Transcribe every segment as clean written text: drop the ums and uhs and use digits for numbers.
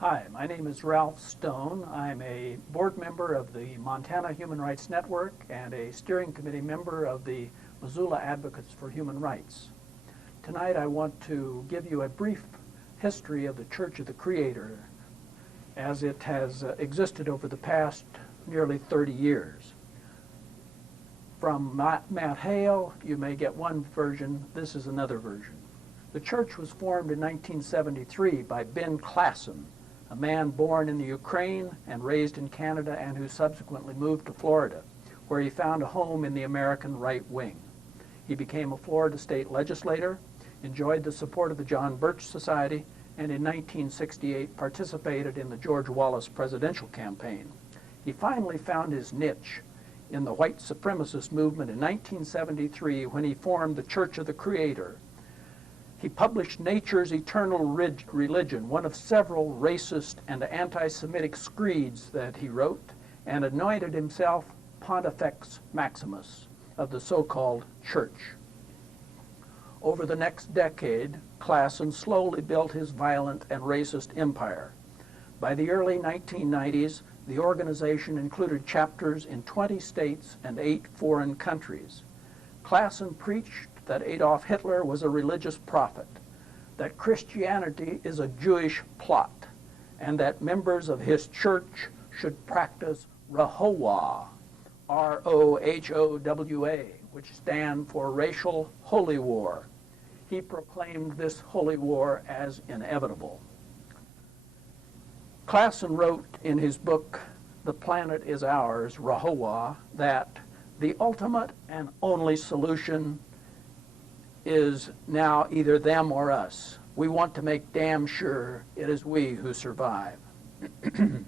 Hi, my name is Ralph Stone. I'm a board member of the Montana Human Rights Network and a steering committee member of the Missoula Advocates for Human Rights. Tonight I want to give you a brief history of the Church of the Creator as it has existed over the past nearly 30 years. From Matt Hale, you may get one version. This is another version. The church was formed in 1973 by Ben Klassen, a man born in the Ukraine and raised in Canada and who subsequently moved to Florida, where he found a home in the American right wing. He became a Florida state legislator, enjoyed the support of the John Birch Society, and in 1968 participated in the George Wallace presidential campaign. He finally found his niche in the white supremacist movement in 1973 when he formed the Church of the Creator. He published Nature's Eternal Religion, one of several racist and anti-Semitic screeds that he wrote, and anointed himself Pontifex Maximus of the so-called Church. Over the next decade, Klassen slowly built his violent and racist empire. By the early 1990s, the organization included chapters in 20 states and 8 foreign countries. Klassen preached that Adolf Hitler was a religious prophet, that Christianity is a Jewish plot, and that members of his church should practice Rahowa, R-O-H-O-W-A, which stand for Racial Holy War. He proclaimed this holy war as inevitable. Klassen wrote in his book, The Planet is Ours, Rahowa, that the ultimate and only solution is now either them or us. We want to make damn sure it is we who survive. The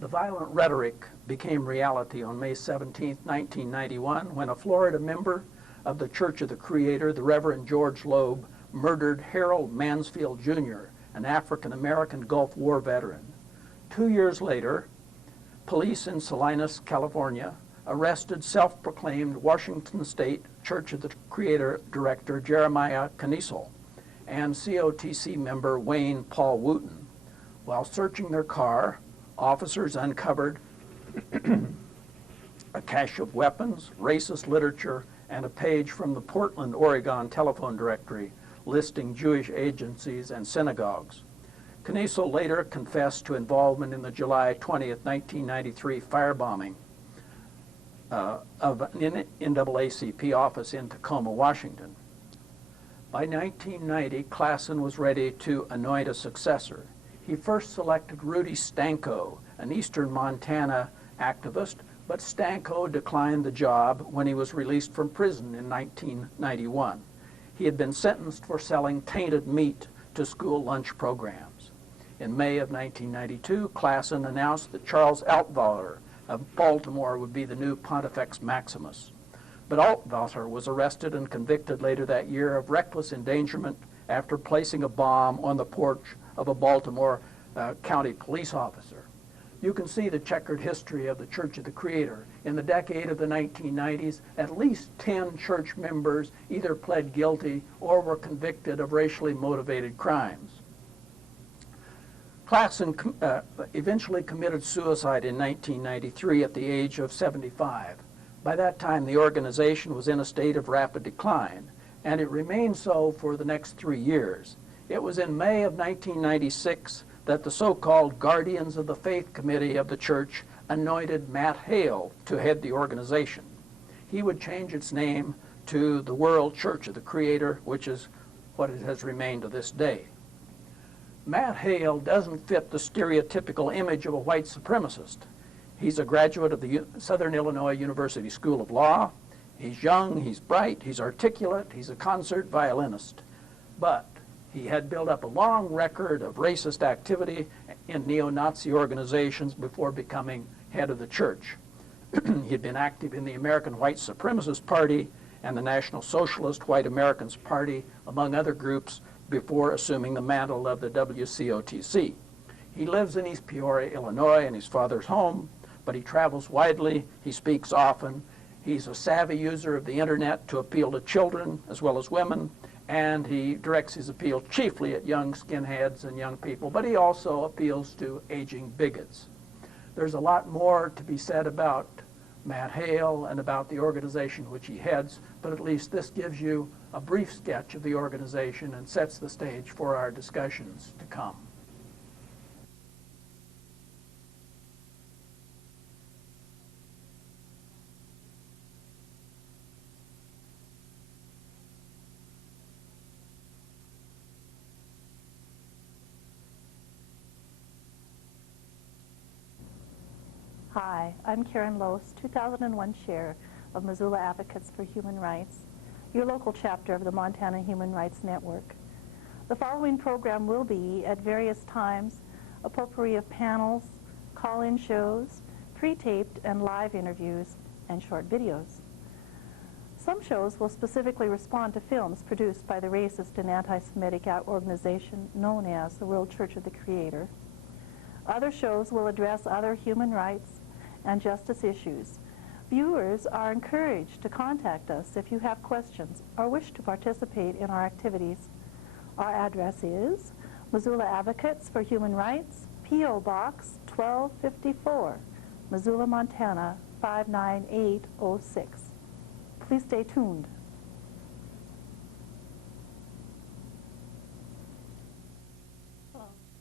violent rhetoric became reality on May 17, 1991, when a Florida member of the Church of the Creator, the Reverend George Loeb, murdered Harold Mansfield Jr., an African-American Gulf War veteran. 2 years later, police in Salinas, California, arrested self-proclaimed Washington State Church of the Creator director Jeremiah Kniesel and COTC member Wayne Paul Wooten. While searching their car, officers uncovered a cache of weapons, racist literature, and a page from the Portland, Oregon telephone directory listing Jewish agencies and synagogues. Kniesel later confessed to involvement in the July 20, 1993 firebombing of an NAACP office in Tacoma, Washington. By 1990, Klassen was ready to anoint a successor. He first selected Rudy Stanko, an eastern Montana activist, but Stanko declined the job when he was released from prison in 1991. He had been sentenced for selling tainted meat to school lunch programs. In May of 1992, Klassen announced that Charles Altweiler of Baltimore would be the new Pontifex Maximus. But Altweiler was arrested and convicted later that year of reckless endangerment after placing a bomb on the porch of a Baltimore County police officer. You can see the checkered history of the Church of the Creator. In the decade of the 1990s, at least 10 church members either pled guilty or were convicted of racially motivated crimes. Klassen eventually committed suicide in 1993 at the age of 75. By that time, the organization was in a state of rapid decline, and it remained so for the next 3 years. It was in May of 1996 that the so-called Guardians of the Faith Committee of the church anointed Matt Hale to head the organization. He would change its name to the World Church of the Creator, which is what it has remained to this day. Matt Hale doesn't fit the stereotypical image of a white supremacist. He's a graduate of the Southern Illinois University School of Law. He's young, he's bright, he's articulate, he's a concert violinist. But he had built up a long record of racist activity in neo-Nazi organizations before becoming head of the church. He had been active in the American White Supremacist Party and the National Socialist White Americans Party, among other groups, before assuming the mantle of the WCOTC. He lives in East Peoria, Illinois, in his father's home, but he travels widely, he speaks often, he's a savvy user of the internet to appeal to children as well as women, and he directs his appeal chiefly at young skinheads and young people, but he also appeals to aging bigots. There's a lot more to be said about Matt Hale and about the organization which he heads, but at least this gives you a brief sketch of the organization and sets the stage for our discussions to come. Hi, I'm Karen Lose, 2001 Chair of Missoula Advocates for Human Rights, your local chapter of the Montana Human Rights Network. The following program will be, at various times, a potpourri of panels, call-in shows, pre-taped and live interviews, and short videos. Some shows will specifically respond to films produced by the racist and anti-Semitic organization known as the World Church of the Creator. Other shows will address other human rights and justice issues. Viewers are encouraged to contact us if you have questions or wish to participate in our activities. Our address is Missoula Advocates for Human Rights, P.O. Box 1254, Missoula, Montana 59806. Please stay tuned.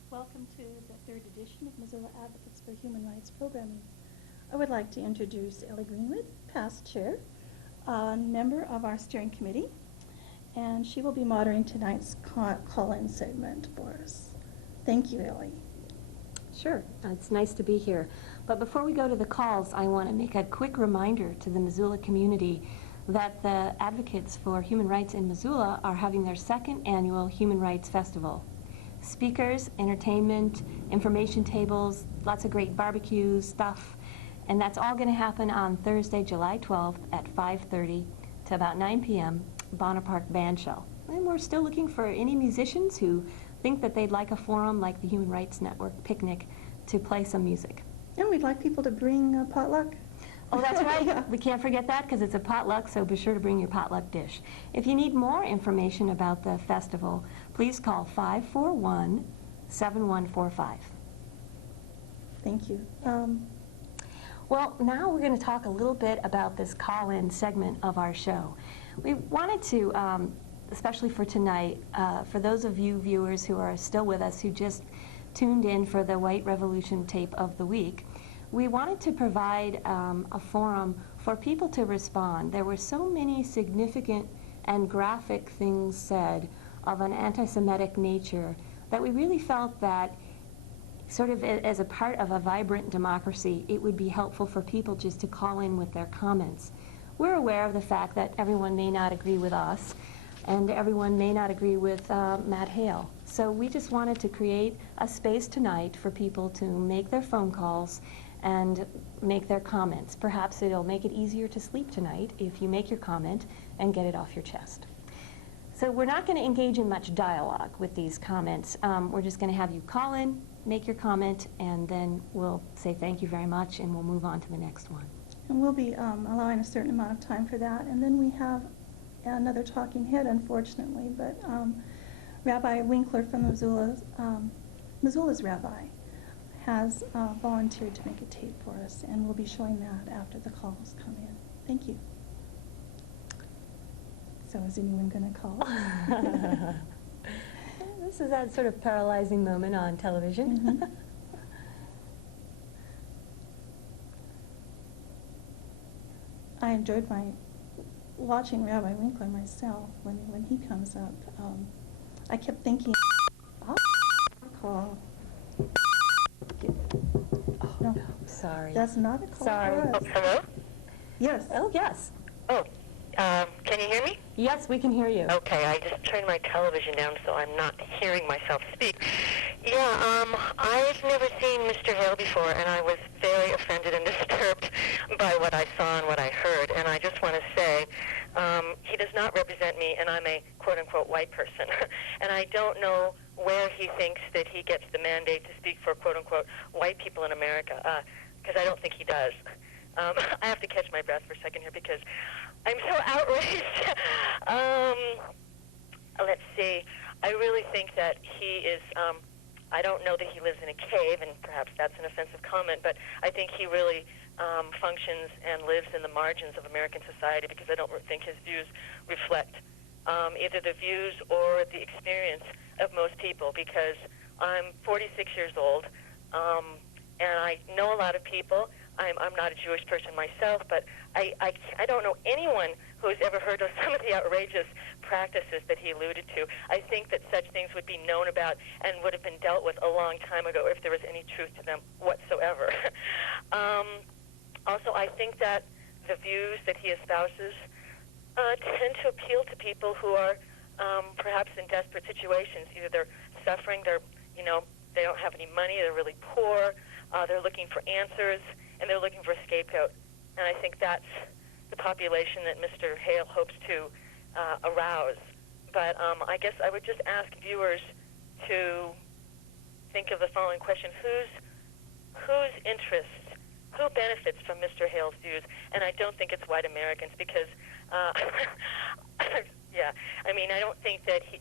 Welcome to the third edition of Missoula Advocates for Human Rights programming. I would like to introduce Ellie Greenwood, past chair, member of our steering committee, and she will be moderating tonight's call-in segment for us. Thank you, Ellie. Sure, it's nice to be here. But before we go to the calls, I want to make a quick reminder to the Missoula community that the Advocates for Human Rights in Missoula are having their second annual Human Rights Festival. Speakers, entertainment, information tables, lots of great barbecues, stuff, and that's all going to happen on Thursday, July 12th at 5:30 to about 9 p.m. Bonner Park Band Shell. And we're still looking for any musicians who think that they'd like a forum like the Human Rights Network picnic to play some music. And we'd like people to bring potluck. Oh, that's right. We can't forget that because it's a potluck, so be sure to bring your potluck dish. If you need more information about the festival, please call 541-7145. Thank you. Well, now we're going to talk a little bit about this call-in segment of our show. We wanted to, especially for tonight, for those of you viewers who are still with us, who just tuned in for the White Revolution tape of the week, we wanted to provide a forum for people to respond. There were so many significant and graphic things said of an anti-Semitic nature that we really felt that sort of as a part of a vibrant democracy, it would be helpful for people just to call in with their comments. We're aware of the fact that everyone may not agree with us, and everyone may not agree with Matt Hale. So we just wanted to create a space tonight for people to make their phone calls and make their comments. Perhaps it'll make it easier to sleep tonight if you make your comment and get it off your chest. So we're not going to engage in much dialogue with these comments. We're just going to have you call in, make your comment, and then we'll say thank you very much, and we'll move on to the next one. And we'll be allowing a certain amount of time for that. And then we have another talking head, unfortunately, but Rabbi Winkler from Missoula's rabbi has volunteered to make a tape for us, and we'll be showing that after the calls come in. Thank you. So is anyone going to call? This is that sort of paralyzing moment on television. Mm-hmm. I enjoyed watching Rabbi Winkler myself when he comes up. I kept thinking, call. Oh, no, sorry. That's not a call Sorry. for us. Oh, hello? Yes. Oh, yes. Oh, can you hear me? Yes, we can hear you. Okay, I just turned my television down so I'm not hearing myself speak. Yeah, I've never seen Mr. Hale before, and I was very offended and disturbed by what I saw and what I heard. And I just want to say, he does not represent me, and I'm a quote-unquote white person. And I don't know where he thinks that he gets the mandate to speak for quote-unquote white people in America, because I don't think he does. I have to catch my breath for a second here because I'm so outraged. let's see, I really think that he is, I don't know that he lives in a cave, and perhaps that's an offensive comment, but I think he really functions and lives in the margins of American society, because I don't think his views reflect either the views or the experience of most people, because I'm 46 years old, and I know a lot of people. I'm not a Jewish person myself, but I don't know anyone who's ever heard of some of the outrageous practices that he alluded to. I think that such things would be known about and would have been dealt with a long time ago if there was any truth to them whatsoever. Also, I think that the views that he espouses tend to appeal to people who are perhaps in desperate situations. Either they're suffering, they don't have any money, they're really poor, they're looking for answers, and they're looking for a scapegoat. And I think that's the population that Mr. Hale hopes to arouse. But I guess I would just ask viewers to think of the following question: whose interests, who benefits from Mr. Hale's views? And I don't think it's white Americans, because yeah, I mean, I don't think that he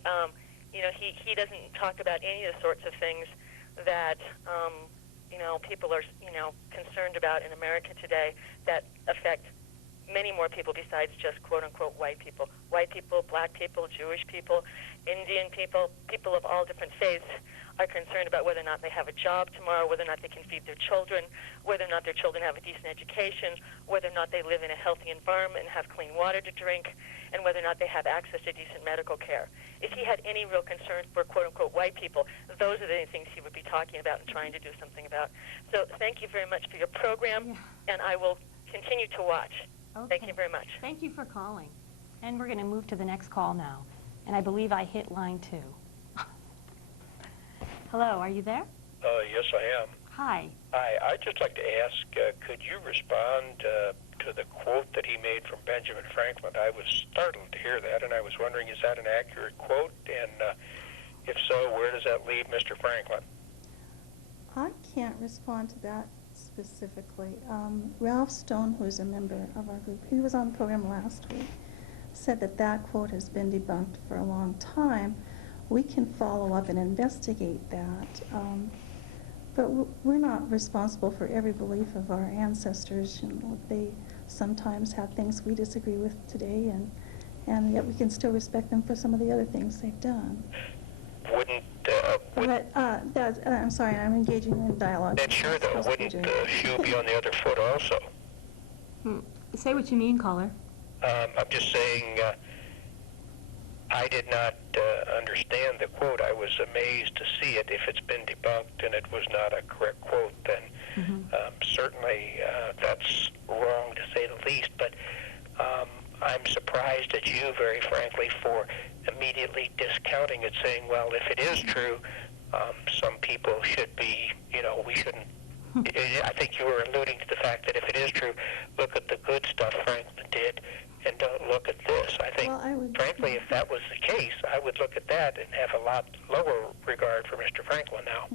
doesn't talk about any of the sorts of things that people are concerned about in America today that affect many more people besides just quote-unquote white people. White people, black people, Jewish people, Indian people, people of all different faiths are concerned about whether or not they have a job tomorrow, whether or not they can feed their children, whether or not their children have a decent education, whether or not they live in a healthy environment and have clean water to drink, and whether or not they have access to decent medical care. If he had any real concerns for quote-unquote white people, those are the things he would be talking about and trying to do something about. So thank you very much for your program, and I will continue to watch. Okay. Thank you very much. Thank you for calling. And we're going to move to the next call now. And I believe I hit line 2. Hello, are you there? Yes, I am. Hi. Hi, I'd just like to ask, could you respond to the quote that he made from Benjamin Franklin? I was startled to hear that, and I was wondering, is that an accurate quote? And if so, where does that leave Mr. Franklin? I can't respond to that specifically. Ralph Stone, who is a member of our group, he was on the program last week, said that that quote has been debunked for a long time. We can follow up and investigate that, but we're not responsible for every belief of our ancestors. They sometimes have things we disagree with today, and yet we can still respect them for some of the other things they've done. I'm sorry, I'm engaging in dialogue. And sure, though, wouldn't the shoe be on the other foot also? Say what you mean, caller. I'm just saying, I did not understand the quote. I was amazed to see it. If it's been debunked and it was not a correct quote, then certainly that's wrong, to say the least. But I'm surprised at you, very frankly, for immediately discounting it, saying, well, if it is true, some people should be, we shouldn't. I think you were alluding to the fact that if it is true, look at the good stuff Franklin did, and don't look at this. I think, frankly, if that was the case, I would look at that and have a lot lower regard for Mr. Franklin now.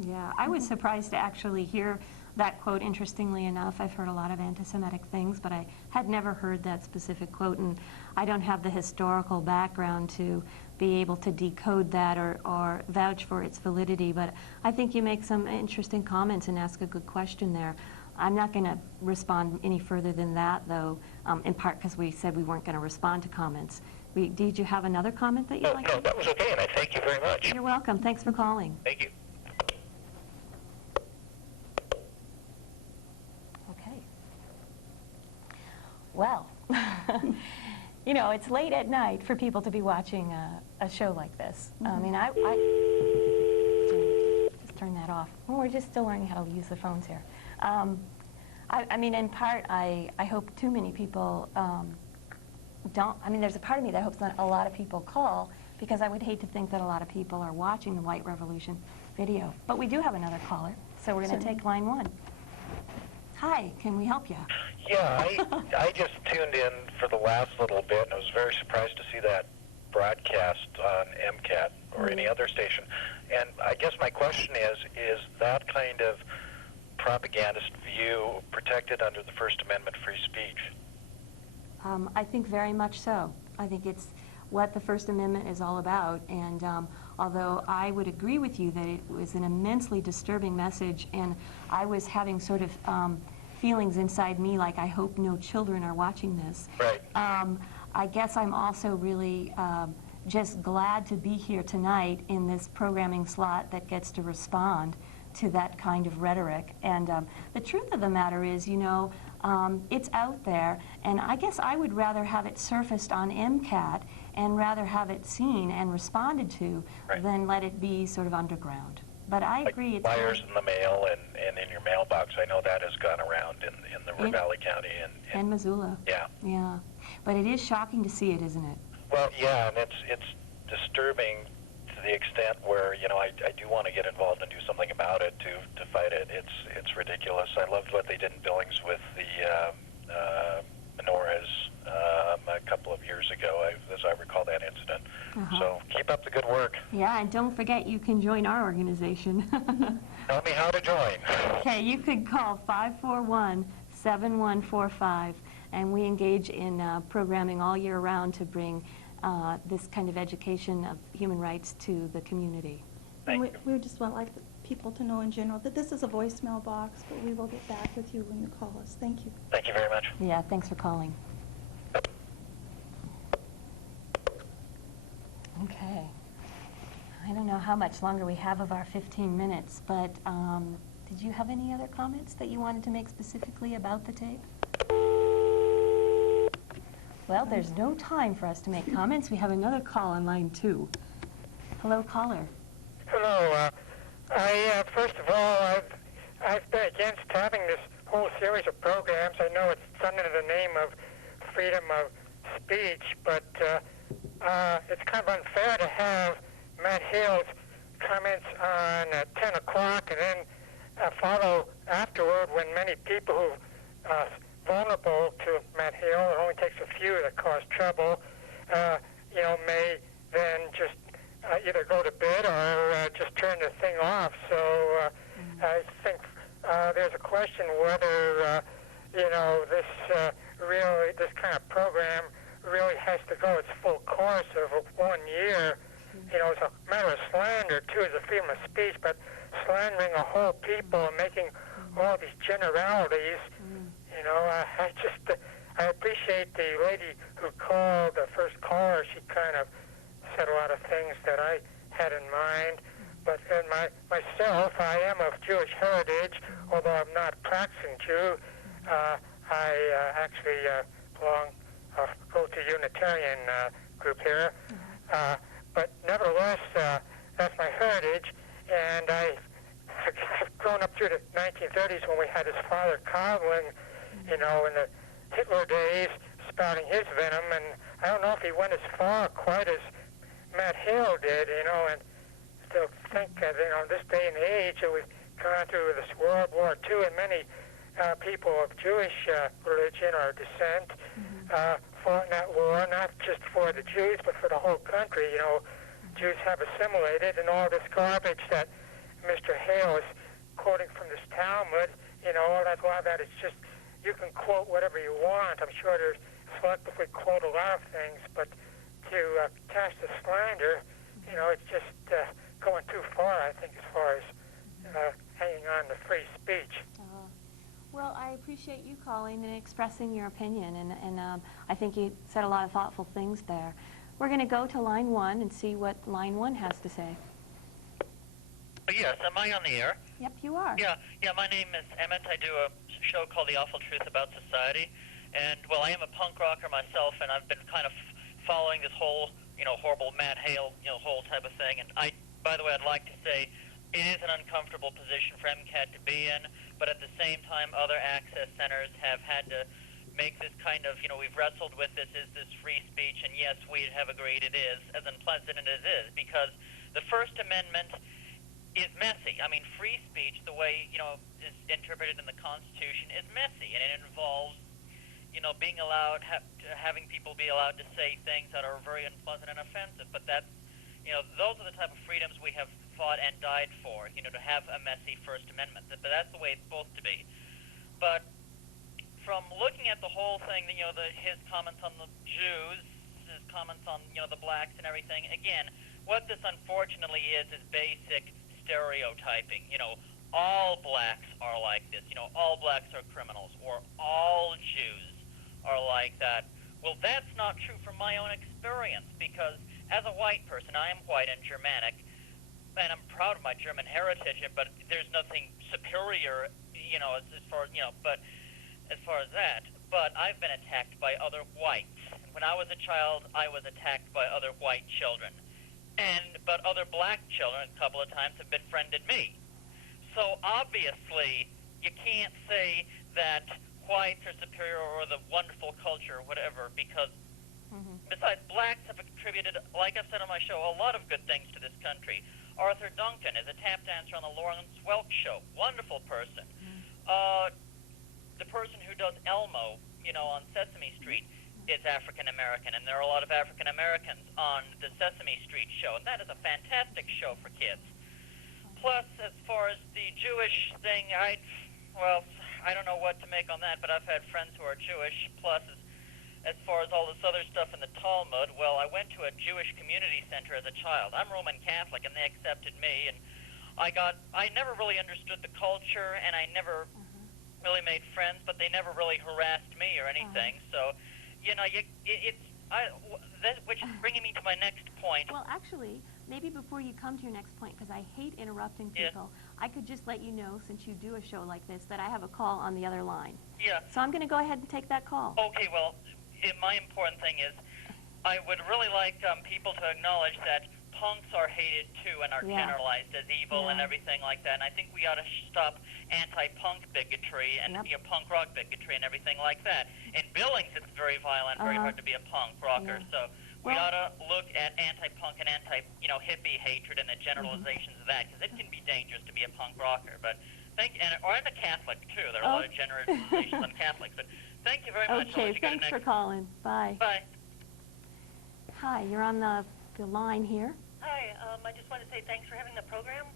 Yeah, I was surprised to actually hear that quote. Interestingly enough, I've heard a lot of anti-Semitic things, but I had never heard that specific quote, and I don't have the historical background to be able to decode that or vouch for its validity, but I think you make some interesting comments and ask a good question there. I'm not going to respond any further than that, though, in part because we said we weren't going to respond to comments. Did you have another comment that you'd like to? No, that was okay, and I thank you very much. You're welcome. Thanks for calling. Thank you. Okay. Well, it's late at night for people to be watching a show like this. I mean, I just turn that off. Well, we're just still learning how to use the phones here. I mean, in part, I hope too many people don't. I mean, there's a part of me that hopes that a lot of people call, because I would hate to think that a lot of people are watching the White Revolution video. But we do have another caller, so we're going to take line 1. Hi, can we help you? Yeah, I just tuned in for the last little bit, and I was very surprised to see that broadcast on MCAT or any other station. And I guess my question is that kind of propagandist view protected under the First Amendment free speech? I think very much so. I think it's what the First Amendment is all about. And although I would agree with you that it was an immensely disturbing message, and I was having sort of feelings inside me like, I hope no children are watching this. Right. I guess I'm also really just glad to be here tonight in this programming slot that gets to respond to that kind of rhetoric. And the truth of the matter is, you know, it's out there, and I guess I would rather have it surfaced on MCAT and rather have it seen and responded to than let it be sort of underground. But I agree. It's flyers in the mail and in your mailbox. I know that has gone around in the Ravalli County and Missoula. Yeah. Yeah. But it is shocking to see it, isn't it? Well, yeah, and it's disturbing to the extent where, you know, I do want to get involved and do something about it to fight it. It's ridiculous. I loved what they did in Billings with the menorahs a couple of years ago, as I recall that incident. So keep up the good work. Yeah, and don't forget you can join our organization. Tell me how to join. Okay, you could call 541-7145, and we engage in programming all year round to bring this kind of education of human rights to the community. And we just want like people to know in general that this is a voicemail box, but we will get back with you when you call us. Thank you. Thank you very much. Yeah, thanks for calling. Okay. I don't know how much longer we have of our 15 minutes, but did you have any other comments that you wanted to make specifically about the tape? Well, there's no time for us to make comments. We have another call on line 2. Hello, caller. Hello. First of all, I've been against having this whole series of programs. I know it's under the name of freedom of speech, but it's kind of unfair to have Matt Hale's comments on 10 o'clock and then follow afterward when many people who are vulnerable to Matt Hale, it only takes a few that cause trouble, may then just either go to bed or just turn the thing off. So I think there's a question whether, this kind of program really has to go its full course of 1 year. You know, it's a matter of slander, too, as a freedom of speech, but slandering a whole people and making all these generalities, you know, I appreciate the lady who called, the first caller. She kind of said a lot of things that I had in mind. But myself, I am of Jewish heritage, although I'm not a practicing Jew. I actually go to Unitarian group here. But nevertheless, that's my heritage, and I've grown up through the 1930s when we had his father Coughlin, in the Hitler days, spouting his venom, and I don't know if he went as far quite as Matt Hale did, and still think that, this day and age that we've gone through this World War II, and many people of Jewish religion or descent fought in that war, not just for the Jews, but for the whole country. Jews have assimilated, and all this garbage that Mr. Hale is quoting from this Talmud, a lot of that is just, you can quote whatever you want. I'm sure there's selectively quote a lot of things, but to cast a slander, it's just going too far, I think, as far as hanging on to free speech. Well, I appreciate you calling and expressing your opinion, and I think you said a lot of thoughtful things there. We're going to go to line 1 and see what line 1 has to say. Yes, am I on the air? Yep, you are. Yeah, my name is Emmett. I do a show called The Awful Truth About Society, and, well, I am a punk rocker myself, and I've been kind of following this whole, horrible Matt Hale, whole type of thing, and by the way, I'd like to say it is an uncomfortable position for MCAT to be in, but at the same time, other access centers have had to make this kind of, we've wrestled with this, is this free speech? And yes, we have agreed it is, as unpleasant as it is, because the First Amendment is messy. I mean, free speech, the way, is interpreted in the Constitution, is messy, and it involves, being allowed, having people be allowed to say things that are very unpleasant and offensive, but that's, those are the type of freedoms we have fought and died for, to have a messy First Amendment. But that's the way it's supposed to be. But from looking at the whole thing, his comments on the Jews, his comments on, the blacks and everything. Again, what this unfortunately is basic stereotyping. All blacks are like this. All blacks are criminals, or all Jews are like that. Well, that's not true from my own experience, because as a white person, I am white and Germanic, and I'm proud of my German heritage, but there's nothing superior, as far as, but as far as that. But I've been attacked by other whites. When I was a child, I was attacked by other white children. But other black children, a couple of times, have befriended me. So obviously, you can't say that whites are superior or the wonderful culture or whatever, because besides, blacks have contributed, like I've said on my show, a lot of good things to this country. Arthur Duncan is a tap dancer on the Lawrence Welk show. Wonderful person. The person who does Elmo, on Sesame Street, is African American, and there are a lot of African Americans on the Sesame Street show, and that is a fantastic show for kids. Plus, as far as the Jewish thing, I don't know what to make on that, but I've had friends who are Jewish. Plus, as far as all this other stuff in the Talmud, well, I went to a Jewish community center as a child. I'm Roman Catholic, and they accepted me, and I never really understood the culture, and I never really made friends, but they never really harassed me or anything. So, which is bringing me to my next point. Well, actually, maybe before you come to your next point, because I hate interrupting people, I could just let you know, since you do a show like this, that I have a call on the other line. Yeah. So I'm going to go ahead and take that call. Okay, well, my important thing is I would really like people to acknowledge that punks are hated too and are generalized as evil and everything like that. And I think we ought to stop anti-punk bigotry and punk rock bigotry and everything like that. In Billings, it's very violent, very hard to be a punk rocker. So we ought to look at anti-punk and hippie hatred and the generalizations of that, because it can be dangerous to be a punk rocker. But or I'm a Catholic too. There are a lot of generalizations on Catholics. But thank you very much. Okay, thanks for calling. Bye. Bye. Hi, you're on the line here. Hi, I just wanted to say thanks for having the program.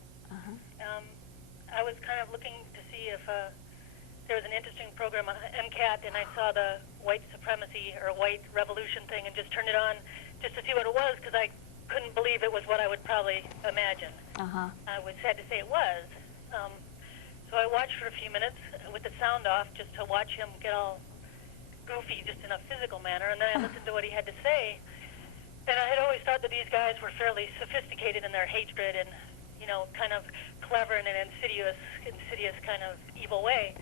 I was kind of looking to see if there was an interesting program on MCAT, and I saw the white supremacy or white revolution thing and just turned it on just to see what it was, because I couldn't believe it was what I would probably imagine. I was sad to say it was. So I watched for a few minutes with the sound off just to watch him get all goofy just in a physical manner, and then I listened to what he had to say. And I had always thought that these guys were fairly sophisticated in their hatred and, kind of clever in an insidious kind of evil way.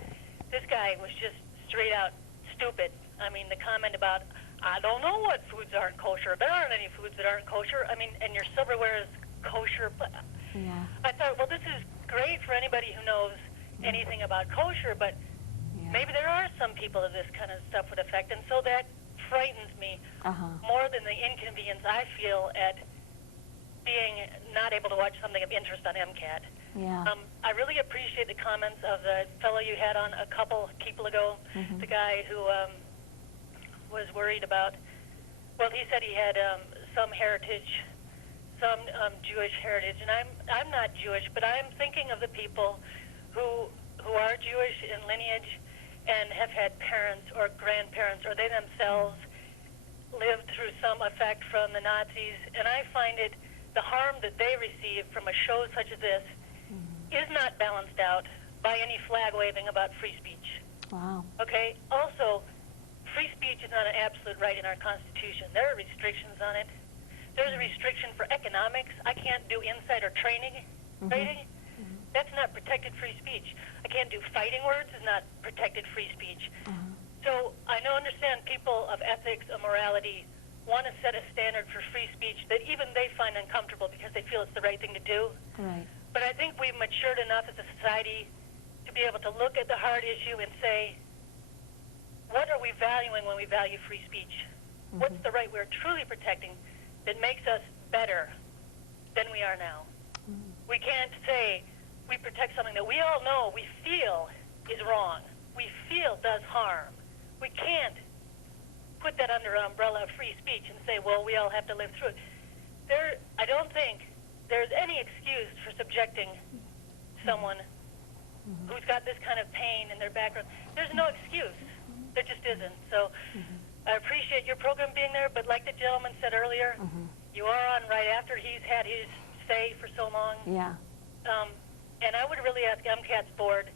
This guy was just straight out stupid. I mean, the comment about, I don't know what foods aren't kosher. There aren't any foods that aren't kosher. I mean, and your silverware is kosher. But I thought, well, this is great for anybody who knows anything about kosher, but maybe there are some people that this kind of stuff would affect. And so that frightens me more than the inconvenience I feel at being not able to watch something of interest on MCAT. I really appreciate the comments of the fellow you had on a couple people ago, the guy who was worried about, well, he said he had some heritage, some Jewish heritage, and I'm not Jewish, but I'm thinking of the people who are Jewish in lineage and have had parents or grandparents, or they themselves lived through some effect from the Nazis, and I find it, the harm that they receive from a show such as this is not balanced out by any flag waving about free speech. Okay? Also, free speech is not an absolute right in our Constitution. There are restrictions on it. There's a restriction for economics. I can't do insider trading. That's not protected free speech. I can't do fighting words. Is not protected free speech. So I understand people of ethics and morality want to set a standard for free speech that even they find uncomfortable because they feel it's the right thing to do. But I think we've matured enough as a society to be able to look at the hard issue and say, what are we valuing when we value free speech? What's the right we're truly protecting that makes us better than we are now? We can't say we protect something that we all know we feel is wrong, we feel does harm. We can't put that under an umbrella of free speech and say, well, we all have to live through it. I don't think there's any excuse for subjecting someone who's got this kind of pain in their background. There's no excuse. There just isn't. So I appreciate your program being there, but like the gentleman said earlier, you are on right after he's had his say for so long. Yeah. And I would really ask MCAT's board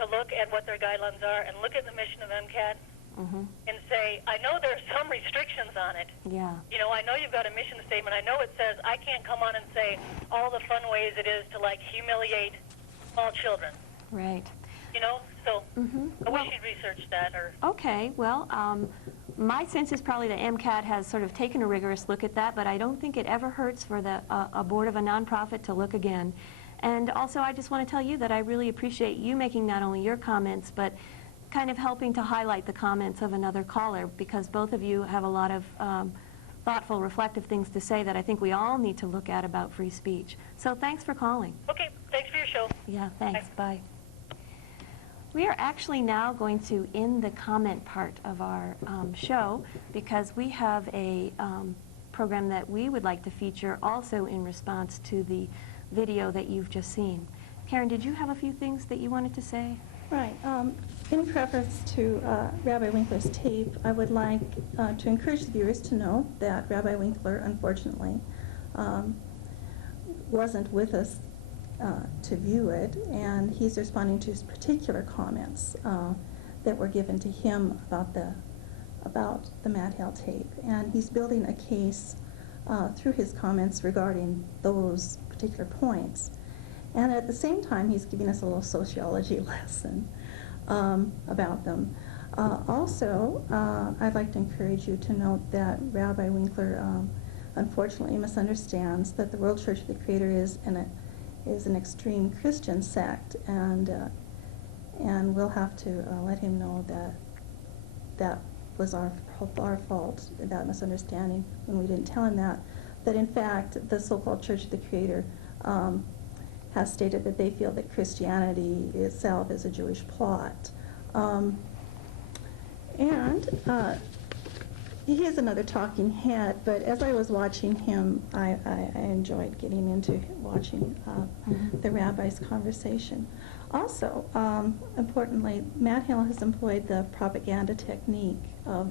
to look at what their guidelines are and look at the mission of MCAT and say, I know there's some restrictions on it. Yeah. You know, I know you've got a mission statement. I know it says I can't come on and say all the fun ways it is to, like, humiliate all children. Right. You know, so I wish you'd research that. Or Okay, well, my sense is probably that MCAT has sort of taken a rigorous look at that, but I don't think it ever hurts for the a board of a nonprofit to look again. And also, I just want to tell you that I really appreciate you making not only your comments, but kind of helping to highlight the comments of another caller, because both of you have a lot of thoughtful, reflective things to say that I think we all need to look at about free speech. So thanks for calling. okay, thanks for your show. Yeah, thanks. Bye. We are actually now going to end the comment part of our show, because we have a program that we would like to feature also in response to the video that you've just seen. Karen, did you have a few things that you wanted to say? Right. In preface to Rabbi Winkler's tape, I would like to encourage the viewers to know that Rabbi Winkler, unfortunately, wasn't with us to view it, and he's responding to his particular comments that were given to him about the Matt Hale tape, and he's building a case through his comments regarding those particular points. And at the same time, he's giving us a little sociology lesson about them. Also, I'd like to encourage you to note that Rabbi Winkler unfortunately misunderstands that the World Church of the Creator is an extreme Christian sect, and we'll have to let him know that was our fault, that misunderstanding, when we didn't tell him that in fact the so-called Church of the Creator has stated that they feel that Christianity itself is a Jewish plot. He is another talking head, but as I was watching him, I enjoyed getting into watching the rabbi's conversation. Also, importantly, Matt Hale has employed the propaganda technique of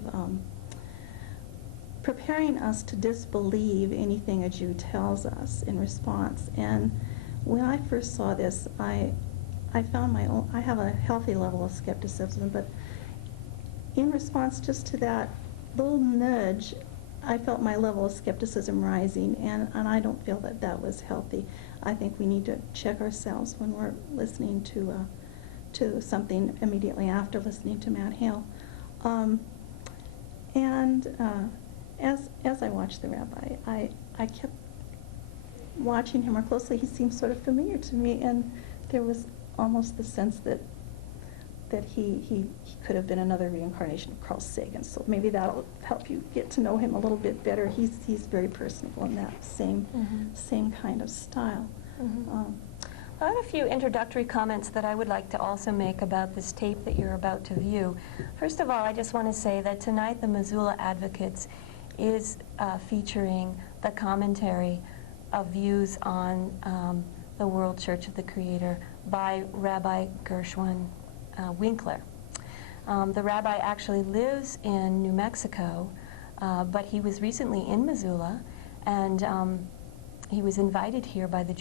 preparing us to disbelieve anything a Jew tells us in response. And when I first saw this, I found I have a healthy level of skepticism, but in response just to that little nudge, I felt my level of skepticism rising, and I don't feel that that was healthy. I think we need to check ourselves when we're listening to something immediately after listening to Matt Hale. As I watched the rabbi, I kept watching him more closely. He seemed sort of familiar to me, and there was almost the sense that he could have been another reincarnation of Carl Sagan. So maybe that'll help you get to know him a little bit better. He's very personable in that same kind of style. I have a few introductory comments that I would like to also make about this tape that you're about to view. First of all, I just want to say that tonight the Missoula Advocates is featuring the commentary of views on the World Church of the Creator by Rabbi Gershwin Winkler. The rabbi actually lives in New Mexico, but he was recently in Missoula, and he was invited here by the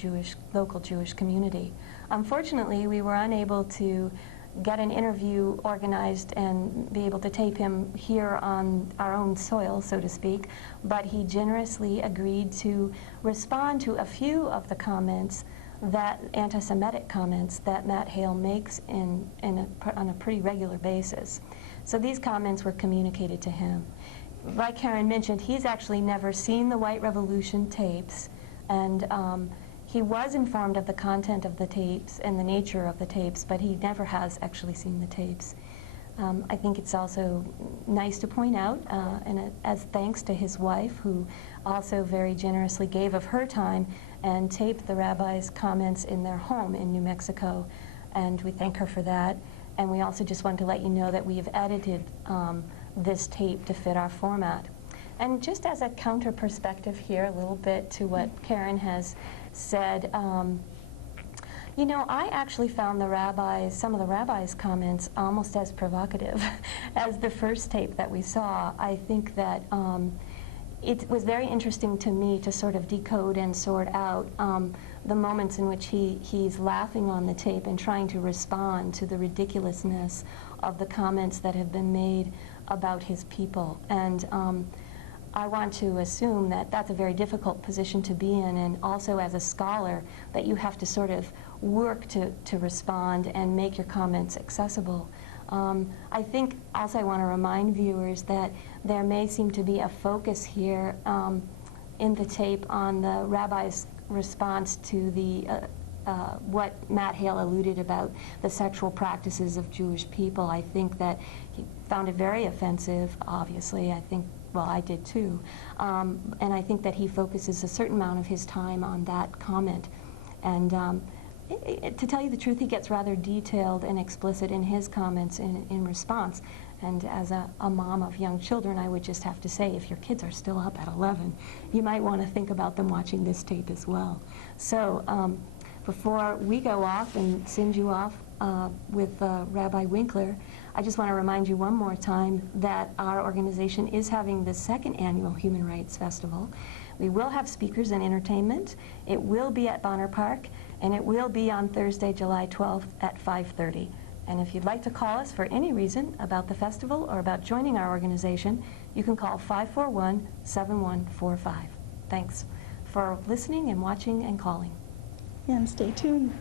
local Jewish community. Unfortunately, we were unable to get an interview organized and be able to tape him here on our own soil, so to speak, but he generously agreed to respond to a few of the comments, that anti-Semitic comments that Matt Hale makes on a pretty regular basis. So these comments were communicated to him. Like Karen mentioned, he's actually never seen the White Revolution tapes, and he was informed of the content of the tapes and the nature of the tapes, but he never has actually seen the tapes. I think it's also nice to point out, as thanks to his wife, who also very generously gave of her time and taped the rabbi's comments in their home in New Mexico, and we thank her for that. And we also just wanted to let you know that we have edited this tape to fit our format. And just as a counter perspective here, a little bit to what Karen has said, You know, I actually found some of the rabbis' comments almost as provocative as the first tape that we saw. I think that it was very interesting to me to sort of decode and sort out the moments in which he's laughing on the tape and trying to respond to the ridiculousness of the comments that have been made about his people. And I want to assume that that's a very difficult position to be in, and also as a scholar that you have to sort of work to respond and make your comments accessible. I think also I want to remind viewers that there may seem to be a focus here in the tape on the rabbi's response to the what Matt Hale alluded about, the sexual practices of Jewish people. I think that he found it very offensive, obviously. I think, well, I did too. And I think that he focuses a certain amount of his time on that comment. And to tell you the truth, he gets rather detailed and explicit in his comments in response. And as a mom of young children, I would just have to say, if your kids are still up at 11, you might want to think about them watching this tape as well. So before we go off and send you off with Rabbi Winkler, I just want to remind you one more time that our organization is having the second annual Human Rights Festival. We will have speakers and entertainment. It will be at Bonner Park, and it will be on Thursday, July 12th at 5:30. And if you'd like to call us for any reason about the festival or about joining our organization, you can call 541-7145. Thanks for listening and watching and calling. And stay tuned.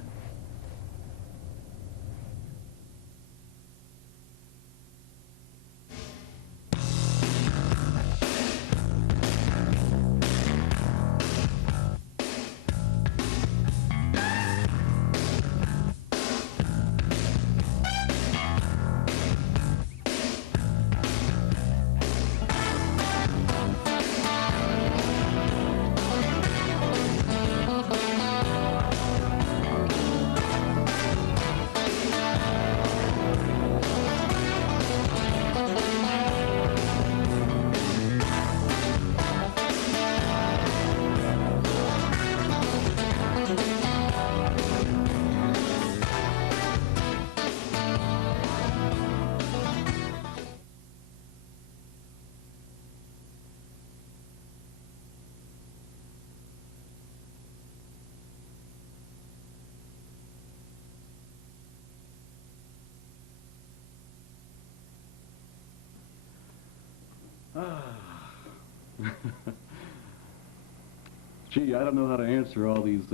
Gee, I don't know how to answer all these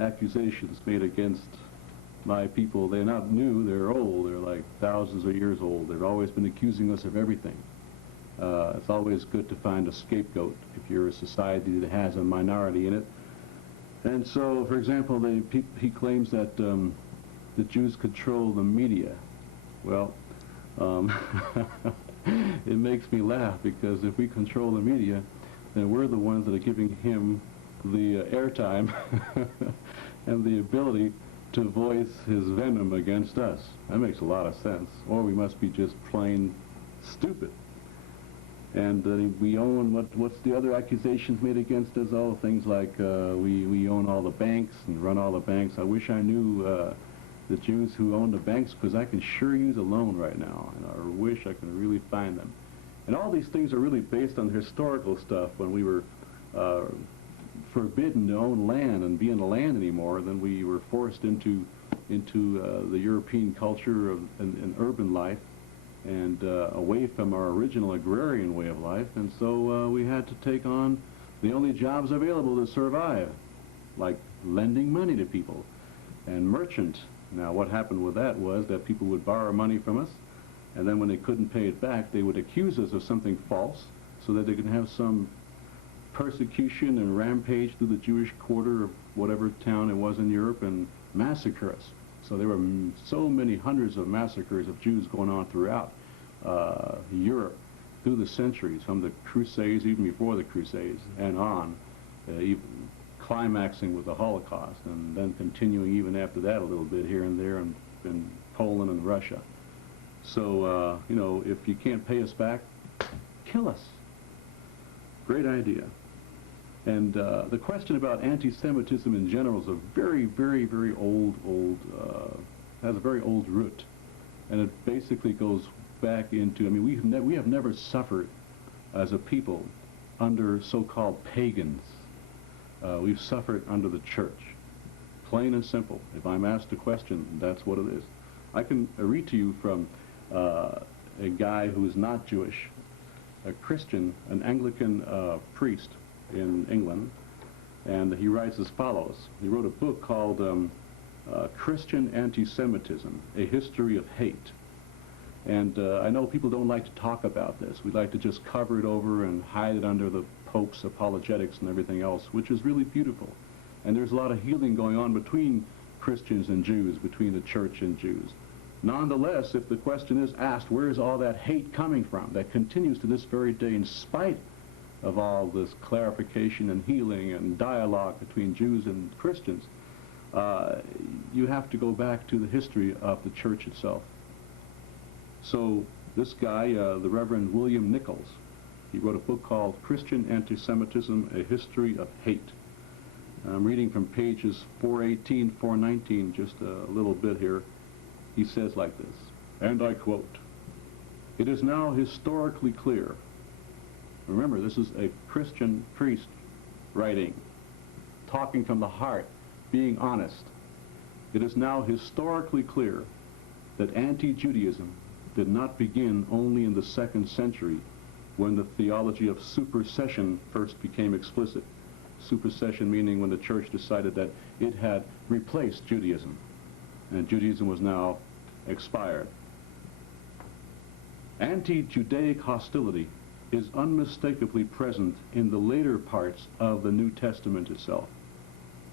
accusations made against my people. They're not new, they're old, they're like thousands of years old. They've always been accusing us of everything. It's always good to find a scapegoat if you're a society that has a minority in it. And so, for example, he claims that the Jews control the media. Well, it makes me laugh, because if we control the media, then we're the ones that are giving him the airtime and the ability to voice his venom against us. That makes a lot of sense. Or we must be just plain stupid. And we own, what's the other accusations made against us? Oh, things like we own all the banks and run all the banks. I wish I knew the Jews who own the banks, because I can sure use a loan right now, and I wish I could really find them. And all these things are really based on historical stuff. When we were forbidden to own land and be in the land anymore, then we were forced into the European culture and urban life, and away from our original agrarian way of life. And so we had to take on the only jobs available to survive, like lending money to people and merchant. Now, what happened with that was that people would borrow money from us, and then when they couldn't pay it back, they would accuse us of something false so that they could have some persecution and rampage through the Jewish quarter of whatever town it was in Europe and massacre us. So there were so many hundreds of massacres of Jews going on throughout Europe through the centuries, from the Crusades, even before the Crusades, and on, even climaxing with the Holocaust, and then continuing even after that a little bit here and there in Poland and Russia. So, you know, if you can't pay us back, kill us. Great idea. And the question about anti-Semitism in general is a very, very, very has a very old root. And it basically goes back into, I mean, we have never suffered as a people under so-called pagans. We've suffered under the church. Plain and simple. If I'm asked a question, that's what it is. I can read to you from a guy who is not Jewish, a Christian, an Anglican priest in England, and he writes as follows. He wrote a book called Christian Anti-Semitism, A History of Hate. And I know people don't like to talk about this. We like to just cover it over and hide it under the Pope's apologetics and everything else, which is really beautiful. And there's a lot of healing going on between Christians and Jews, between the church and Jews. Nonetheless, if the question is asked, where is all that hate coming from that continues to this very day in spite of all this clarification and healing and dialogue between Jews and Christians, you have to go back to the history of the church itself. So this guy, the Reverend William Nichols, he wrote a book called Christian Anti-Semitism, A History of Hate. I'm reading from pages 418, 419, just a little bit here. He says like this, and I quote, "It is now historically clear," remember this is a Christian priest writing, talking from the heart, being honest. "It is now historically clear that anti-Judaism did not begin only in the 2nd century when the theology of supersession first became explicit." Supersession meaning when the church decided that it had replaced Judaism and Judaism was now expired. Anti-Judaic hostility is unmistakably present in the later parts of the New Testament itself.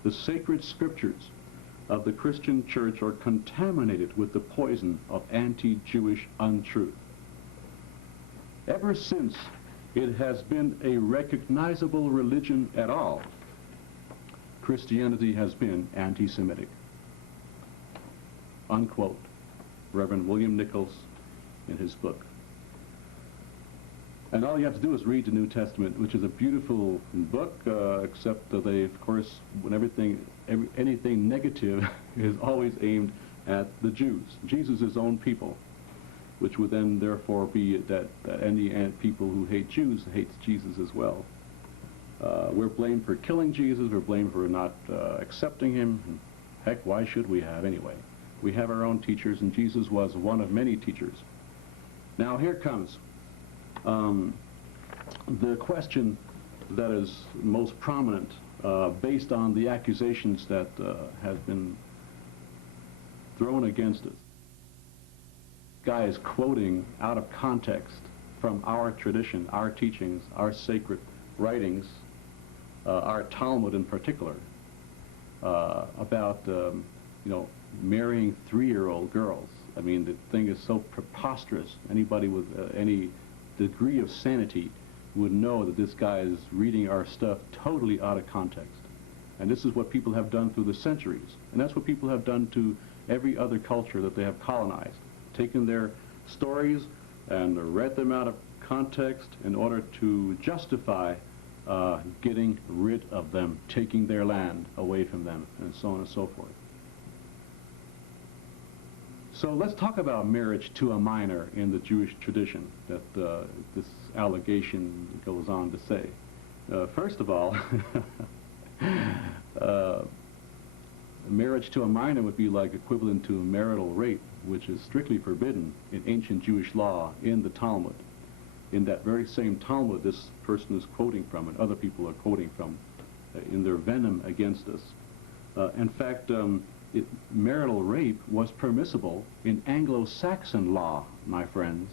The sacred scriptures of the Christian church are contaminated with the poison of anti-Jewish untruth. Ever since it has been a recognizable religion at all, Christianity has been anti-Semitic. Unquote. Reverend William Nichols in his book. And all you have to do is read the New Testament, which is a beautiful book, except that they, of course, when anything negative is always aimed at the Jews, Jesus' own people, which would then therefore be that any people who hate Jews hates Jesus as well. We're blamed for killing Jesus, we're blamed for not accepting him. Heck, why should we have anyway? We have our own teachers, and Jesus was one of many teachers. Now here comes the question that is most prominent based on the accusations that have been thrown against us. Guy is quoting out of context from our tradition, our teachings, our sacred writings, our Talmud in particular, about marrying 3-year-old girls. I mean, the thing is so preposterous. Anybody with any degree of sanity would know that this guy is reading our stuff totally out of context. And this is what people have done through the centuries. And that's what people have done to every other culture that they have colonized. Taken their stories and read them out of context in order to justify getting rid of them, taking their land away from them, and so on and so forth. So let's talk about marriage to a minor in the Jewish tradition that this allegation goes on to say. First of all, marriage to a minor would be like equivalent to marital rape, which is strictly forbidden in ancient Jewish law in the Talmud. In that very same Talmud this person is quoting from and other people are quoting from in their venom against us. In fact, marital rape was permissible in Anglo-Saxon law, my friends.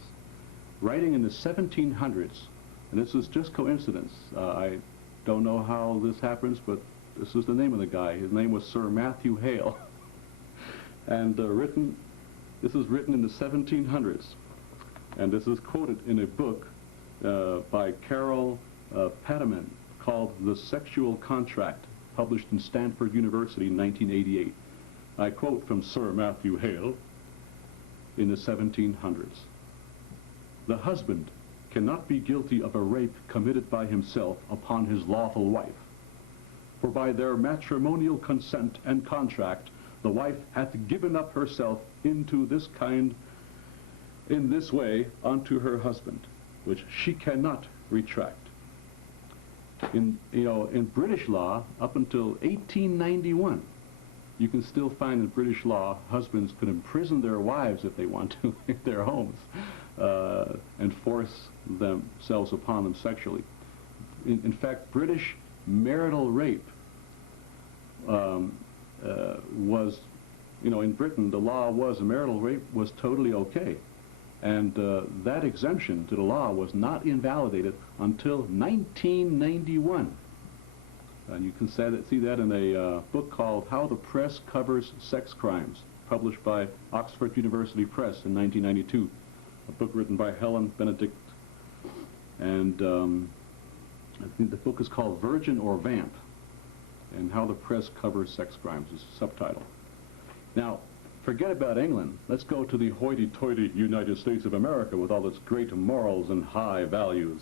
Writing in the 1700s, and this is just coincidence. I don't know how this happens, but this is the name of the guy. His name was Sir Matthew Hale. And this is written in the 1700s. And this is quoted in a book by Carol Patterman called The Sexual Contract, published in Stanford University in 1988. I quote from Sir Matthew Hale in the 1700s. "The husband cannot be guilty of a rape committed by himself upon his lawful wife, For by their matrimonial consent and contract, the wife hath given up herself into this kind, in this way, unto her husband, which she cannot retract. In British law, up until 1891, you can still find in British law husbands could imprison their wives if they want to in their homes and force themselves upon them sexually. In fact, British marital rape was, in Britain, the law was marital rape was totally okay. And that exemption to the law was not invalidated until 1991. And you can see that in a book called How the Press Covers Sex Crimes, published by Oxford University Press in 1992, a book written by Helen Benedict. And I think the book is called Virgin or Vamp, and How the Press Covers Sex Crimes is the subtitle. Now, forget about England. Let's go to the hoity-toity United States of America with all its great morals and high values.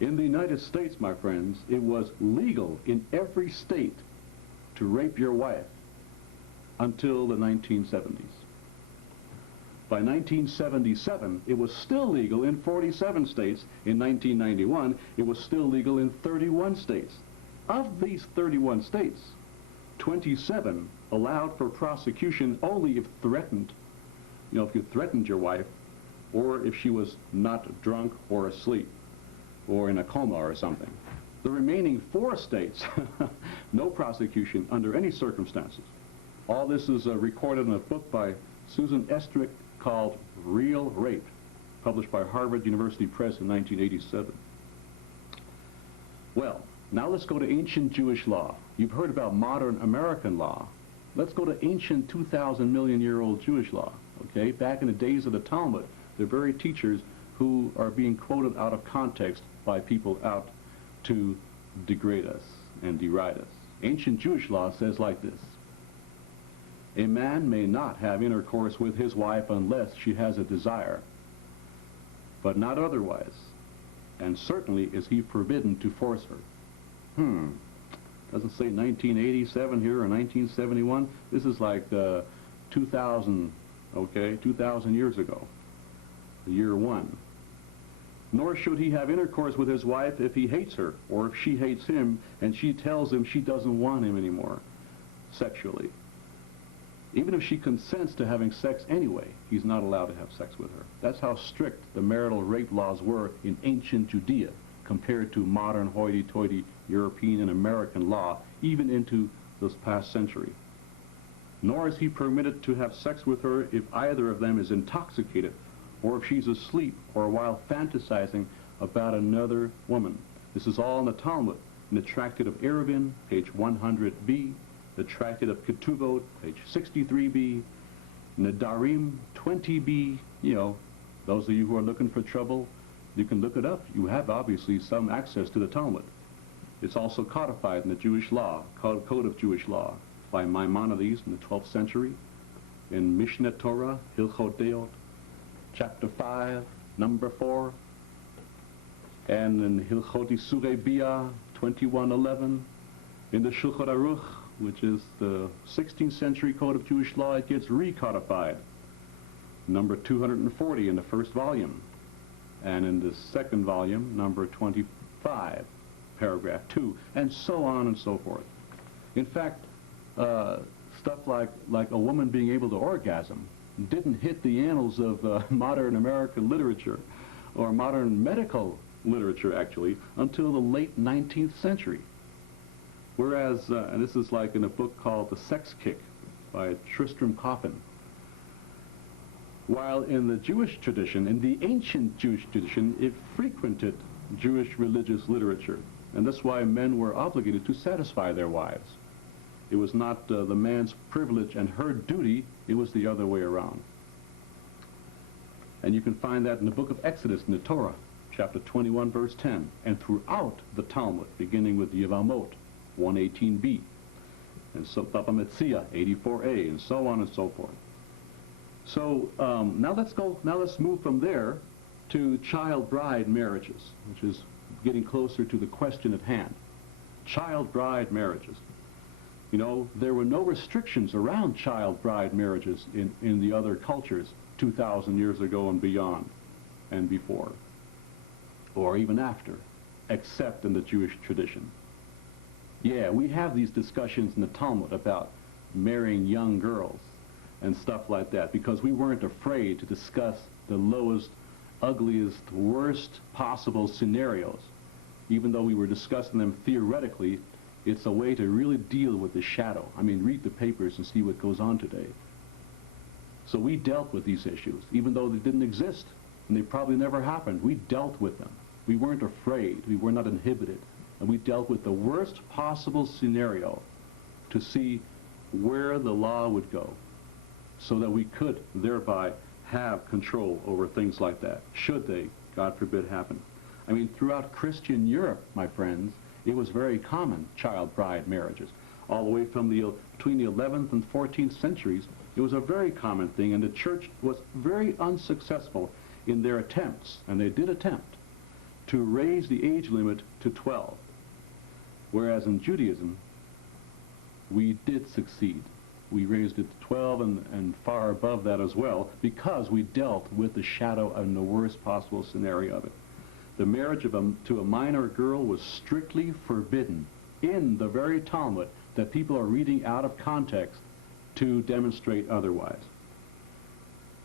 In the United States, my friends, it was legal in every state to rape your wife until the 1970s. By 1977, it was still legal in 47 states. In 1991, it was still legal in 31 states. Of these 31 states, 27 allowed for prosecution only if threatened, if you threatened your wife, or if she was not drunk or asleep, or in a coma or something. The remaining 4 states, no prosecution under any circumstances. All this is recorded in a book by Susan Estrick called Real Rape, published by Harvard University Press in 1987. Well, now let's go to ancient Jewish law. You've heard about modern American law. Let's go to ancient 2,000 million year old Jewish law, okay? Back in the days of the Talmud, the very teachers who are being quoted out of context by people out to degrade us and deride us. Ancient Jewish law says like this: a man may not have intercourse with his wife unless she has a desire, but not otherwise, and certainly is he forbidden to force her. Doesn't say 1987 here or 1971. This is like 2000, okay, 2,000 years ago, year 1. Nor should he have intercourse with his wife if he hates her, or if she hates him and she tells him she doesn't want him anymore sexually. Even if she consents to having sex anyway, he's not allowed to have sex with her. That's how strict the marital rape laws were in ancient Judea compared to modern hoity-toity European and American law, even into this past century. Nor is he permitted to have sex with her if either of them is intoxicated, or if she's asleep, or while fantasizing about another woman. This is all in the Talmud, in the Tractate of Eruvin, page 100b, the Tractate of Ketuvot, page 63b, Nedarim 20b. Those of you who are looking for trouble, you can look it up. You have obviously some access to the Talmud. It's also codified in the Jewish law, Code of Jewish Law, by Maimonides in the 12th century, in Mishneh Torah, Hilchot Deot, chapter 5, number 4, and in Hilchot Isurei Bia, 21:11, in the Shulchan Aruch, which is the 16th century Code of Jewish Law, it gets recodified, number 240 in the first volume, and in the second volume, number 25, paragraph 2, and so on and so forth. In fact, stuff like a woman being able to orgasm didn't hit the annals of modern American literature, or modern medical literature actually, until the late 19th century. Whereas, and this is like in a book called The Sex Kick by Tristram Coffin. While in the Jewish tradition, in the ancient Jewish tradition, it frequented Jewish religious literature. And that's why men were obligated to satisfy their wives. It was not the man's privilege and her duty, it was the other way around. And you can find that in the book of Exodus in the Torah, chapter 21, verse 10, and throughout the Talmud, beginning with Yevamot, 118b, and so Baba Metzia, 84a, and so on and so forth. So now let's move from there to child bride marriages, which is getting closer to the question at hand. Child bride marriages. You know, there were no restrictions around child bride marriages in the other cultures 2,000 years ago and beyond and before, or even after, except in the Jewish tradition. Yeah, we have these discussions in the Talmud about marrying young girls and stuff like that because we weren't afraid to discuss the lowest, ugliest, worst possible scenarios. Even though we were discussing them theoretically, it's a way to really deal with the shadow. I mean, read the papers and see what goes on today. So we dealt with these issues, even though they didn't exist, and they probably never happened. We dealt with them. We weren't afraid. We were not inhibited. And we dealt with the worst possible scenario to see where the law would go so that we could thereby have control over things like that, should they, God forbid, happen. I mean, throughout Christian Europe, my friends, it was very common, child bride marriages. All the way from between the 11th and 14th centuries, it was a very common thing, and the church was very unsuccessful in their attempts, and they did attempt, to raise the age limit to 12. Whereas in Judaism, we did succeed. We raised it to 12 and far above that as well, because we dealt with the shadow and the worst possible scenario of it. The marriage to a minor girl was strictly forbidden in the very Talmud that people are reading out of context to demonstrate otherwise.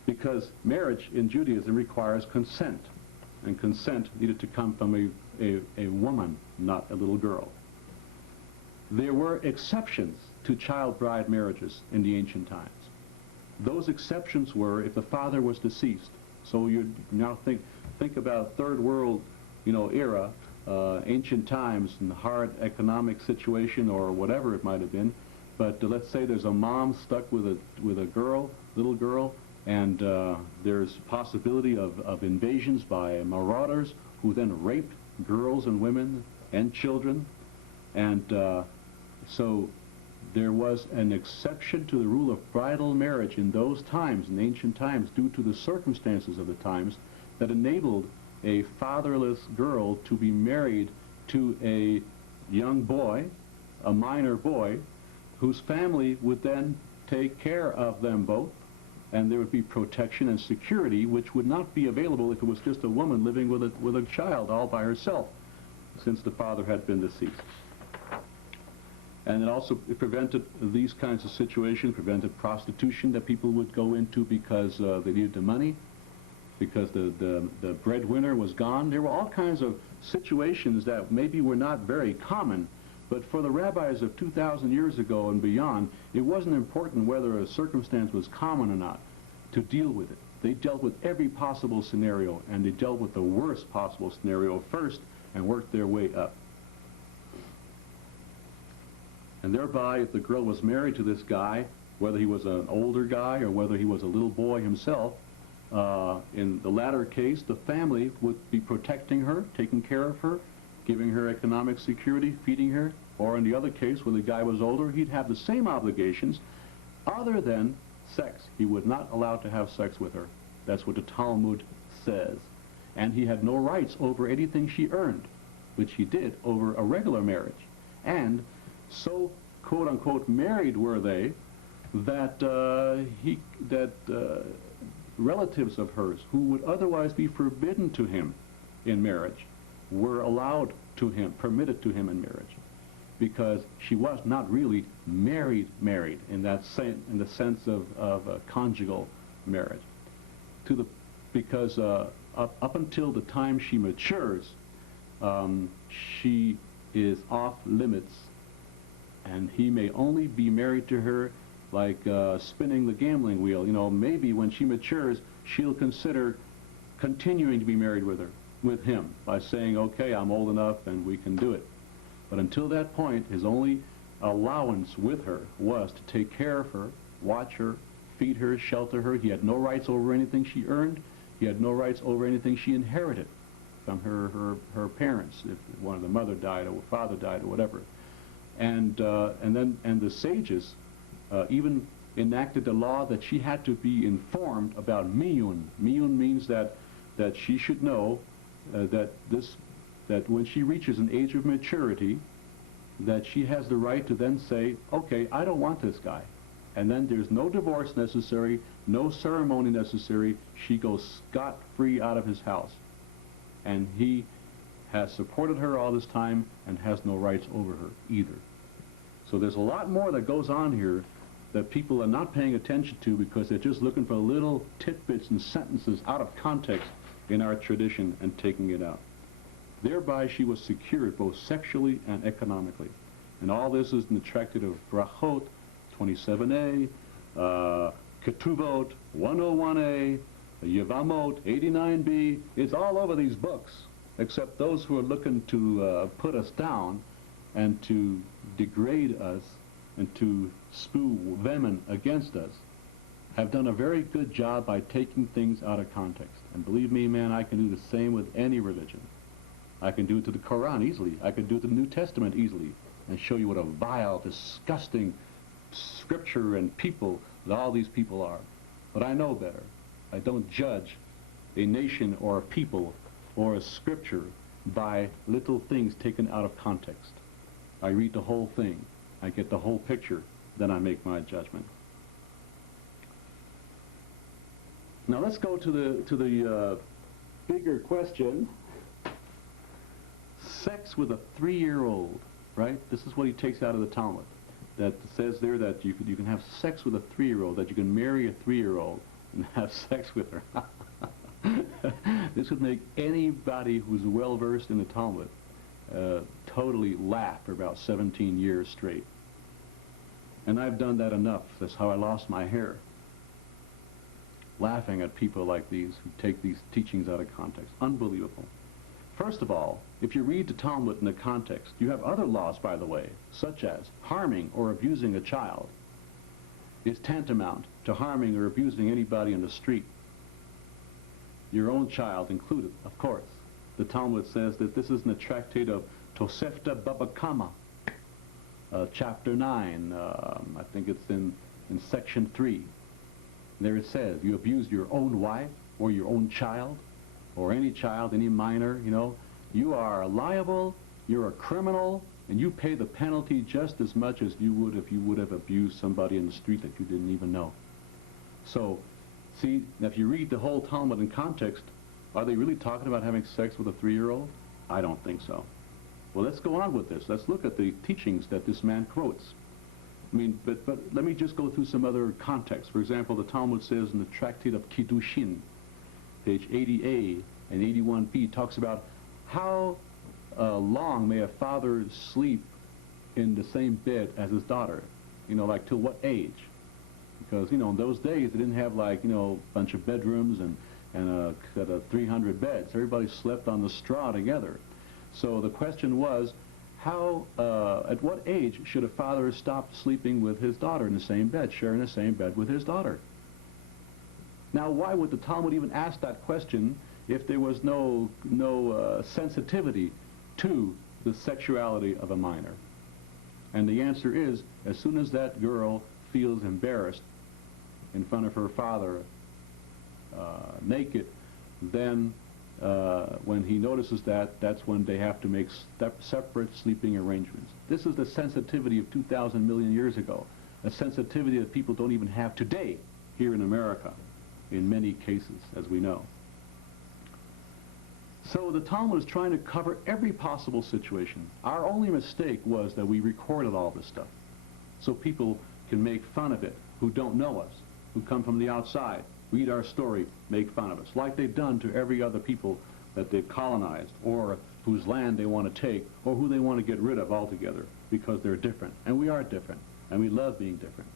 Because marriage in Judaism requires consent, and consent needed to come from a woman, not a little girl. There were exceptions to child bride marriages in the ancient times. Those exceptions were if the father was deceased. So you now think about third world, era, ancient times, and hard economic situation or whatever it might have been. But let's say there's a mom stuck with a girl, little girl, and there's possibility of invasions by marauders who then rape girls and women and children. And so there was an exception to the rule of bridal marriage in those times, in ancient times, due to the circumstances of the times that enabled a fatherless girl to be married to a young boy, a minor boy, whose family would then take care of them both, and there would be protection and security, which would not be available if it was just a woman living with a child all by herself, since the father had been deceased. And it prevented these kinds of situations, prevented prostitution that people would go into because they needed the money, because the breadwinner was gone. There were all kinds of situations that maybe were not very common, but for the rabbis of 2,000 years ago and beyond, it wasn't important whether a circumstance was common or not to deal with it. They dealt with every possible scenario, and they dealt with the worst possible scenario first and worked their way up. And thereby, if the girl was married to this guy, whether he was an older guy or whether he was a little boy himself, in the latter case, the family would be protecting her, taking care of her, giving her economic security, feeding her, or in the other case, where the guy was older, he'd have the same obligations other than sex. He would not allow to have sex with her. That's what the Talmud says. And he had no rights over anything she earned, which he did over a regular marriage. And so, quote-unquote, married were they that relatives of hers who would otherwise be forbidden to him in marriage were allowed to him, permitted to him in marriage, because she was not really married in the sense of a conjugal marriage. Because up until the time she matures, she is off limits, and he may only be married to her like spinning the gambling wheel. Maybe when she matures, she'll consider continuing to be married with him by saying, okay, I'm old enough and we can do it. But until that point, his only allowance with her was to take care of her, watch her, feed her, shelter her. He had no rights over anything she earned. He had no rights over anything she inherited from her parents, if one of the mother died or father died or whatever. And the sages even enacted a law that she had to be informed about miyun. Miyun means that she should know that when she reaches an age of maturity, that she has the right to then say, okay, I don't want this guy. And then there's no divorce necessary, no ceremony necessary. She goes scot-free out of his house. And he has supported her all this time and has no rights over her either. So there's a lot more that goes on here that people are not paying attention to because they're just looking for little tidbits and sentences out of context in our tradition and taking it out. Thereby she was secured both sexually and economically. And all this is in the Tractate of Brachot, 27a, Ketuvot, 101a, Yevamot, 89b. It's all over these books, except those who are looking to put us down and to degrade us and to spew venom against us have done a very good job by taking things out of context. And believe me, man, I can do the same with any religion. I can do it to the Quran easily. I can do it to the New Testament easily and show you what a vile, disgusting scripture and people that all these people are. But I know better. I don't judge a nation or a people or a scripture by little things taken out of context. I read the whole thing. I get the whole picture. Then I make my judgment. Now let's go to the bigger question. Sex with a 3-year-old, right? This is what he takes out of the Talmud. That says there that you can have sex with a 3-year-old, that you can marry a 3-year-old and have sex with her. This would make anybody who's well-versed in the Talmud totally laugh for about 17 years straight. And I've done that enough. That's how I lost my hair. Laughing at people like these who take these teachings out of context. Unbelievable. First of all, if you read the Talmud in the context, you have other laws, by the way, such as harming or abusing a child is tantamount to harming or abusing anybody in the street. Your own child included, of course. The Talmud says that this is in the tractate of Tosefta Baba Kama, chapter 9, I think it's in section 3. There it says, you abuse your own wife or your own child, or any child, any minor, you know, you are liable, you're a criminal, and you pay the penalty just as much as you would if you would have abused somebody in the street that you didn't even know. So, see, if you read the whole Talmud in context, are they really talking about having sex with a 3-year-old? I don't think so. Well, let's go on with this. Let's look at the teachings that this man quotes. I mean, but let me just go through some other context. For example, the Talmud says in the Tractate of Kiddushin, page 80a and 81b, talks about how long may a father sleep in the same bed as his daughter. You know, like till what age? Because, you know, in those days they didn't have, like, you know, a bunch of bedrooms and 300 beds. Everybody slept on the straw together. So the question was, how, at what age should a father stop sleeping with his daughter in the same bed, sharing the same bed with his daughter? Now, why would the Talmud even ask that question if there was no sensitivity to the sexuality of a minor? And the answer is, as soon as that girl feels embarrassed in front of her father naked, then when he notices that, that's when they have to make separate sleeping arrangements. This is the sensitivity of 2,000 million years ago, a sensitivity that people don't even have today here in America, in many cases, as we know. So the Talmud is trying to cover every possible situation. Our only mistake was that we recorded all this stuff, so people can make fun of it who don't know us, who come from the outside, read our story, make fun of us, like they've done to every other people that they've colonized, or whose land they want to take, or who they want to get rid of altogether, because they're different. And we are different, and we love being different.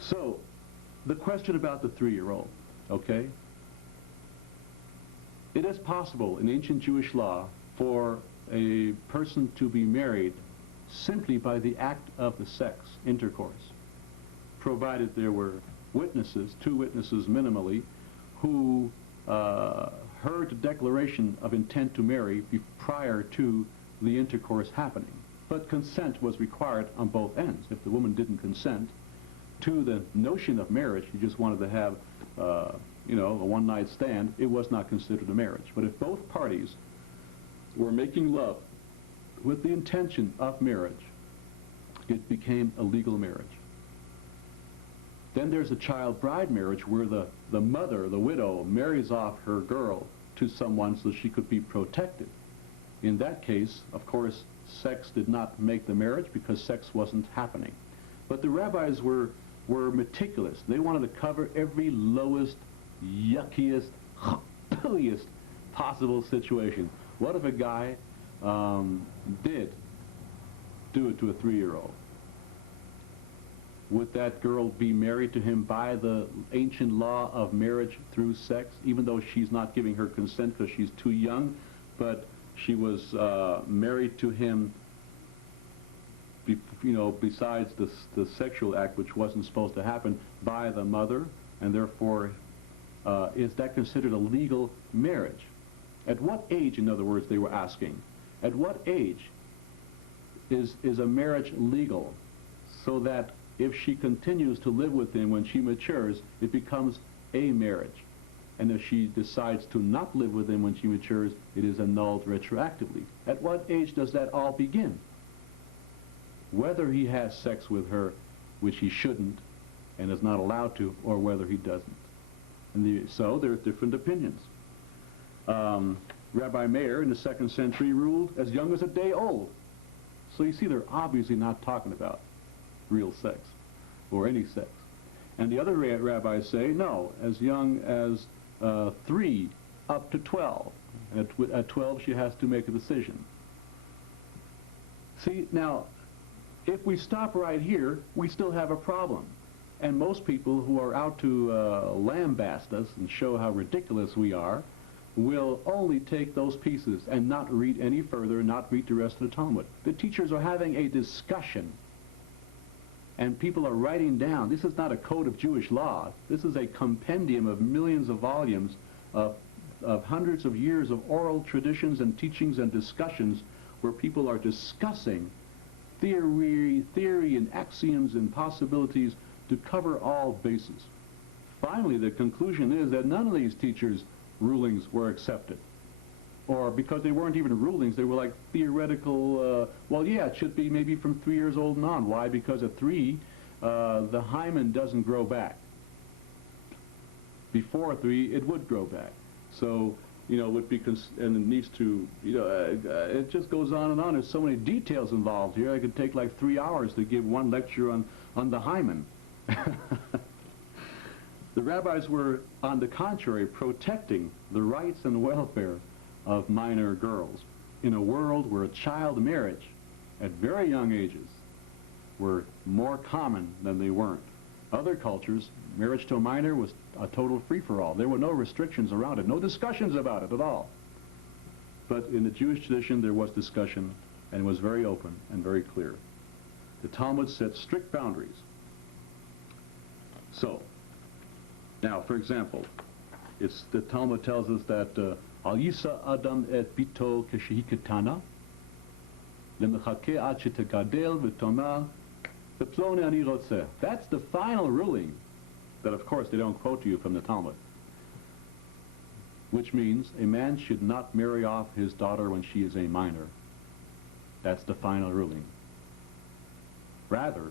So, the question about the 3-year-old, okay? It is possible in ancient Jewish law for a person to be married simply by the act of the sex, intercourse, provided there were witnesses, 2 witnesses minimally, who heard the declaration of intent to marry prior to the intercourse happening. But consent was required on both ends. If the woman didn't consent to the notion of marriage, you just wanted to have, you know, a one-night stand, it was not considered a marriage. But if both parties were making love with the intention of marriage, it became a legal marriage. Then there's a child bride marriage where the mother, the widow, marries off her girl to someone so she could be protected. In that case, of course, sex did not make the marriage because sex wasn't happening. But the rabbis were meticulous. They wanted to cover every lowest, yuckiest, pooiest possible situation. What if a guy did do it to a 3-year-old? Would that girl be married to him by the ancient law of marriage through sex, even though she's not giving her consent because she's too young, but she was married to him, besides the sexual act, which wasn't supposed to happen, by the mother, and therefore is that considered a legal marriage? At what age, in other words, they were asking, at what age is a marriage legal, so that if she continues to live with him when she matures, it becomes a marriage? And if she decides to not live with him when she matures, it is annulled retroactively. At what age does that all begin? Whether he has sex with her, which he shouldn't and is not allowed to, or whether he doesn't. And so there are different opinions. Rabbi Meir in the 2nd century ruled as young as a day old. So you see, they're obviously not talking about real sex or any sex. And the other rabbis say, no, as young as 3 up to 12. At 12, she has to make a decision. See, now, if we stop right here, we still have a problem. And most people who are out to lambaste us and show how ridiculous we are will only take those pieces and not read any further, not read the rest of the Talmud. The teachers are having a discussion, and people are writing down. This is not a code of Jewish law. This is a compendium of millions of volumes of hundreds of years of oral traditions and teachings and discussions where people are discussing theory and axioms and possibilities to cover all bases. Finally, the conclusion is that none of these teachers' rulings were accepted. Or because they weren't even rulings, they were like theoretical, well, yeah, it should be maybe from 3 years old and on. Why? Because at 3, the hymen doesn't grow back. Before 3, it would grow back. So, it would be, and it needs to, it just goes on and on. There's so many details involved here. I could take like 3 hours to give one lecture on the hymen. The rabbis were, on the contrary, protecting the rights and welfare of minor girls in a world where child marriage at very young ages were more common than they weren't. Other cultures, marriage to a minor was a total free-for-all. There were no restrictions around it, no discussions about it at all. But in the Jewish tradition, there was discussion, and it was very open and very clear. The Talmud set strict boundaries. So, now, for example, the Talmud tells us that Al Yisa Adam et Bito Keshehi Ketana Lemechake Ad Shetegadel V'Tomar V'Plone Ani Rotzeh. That's the final ruling that, of course, they don't quote to you from the Talmud, which means a man should not marry off his daughter when she is a minor. That's the final ruling. Rather,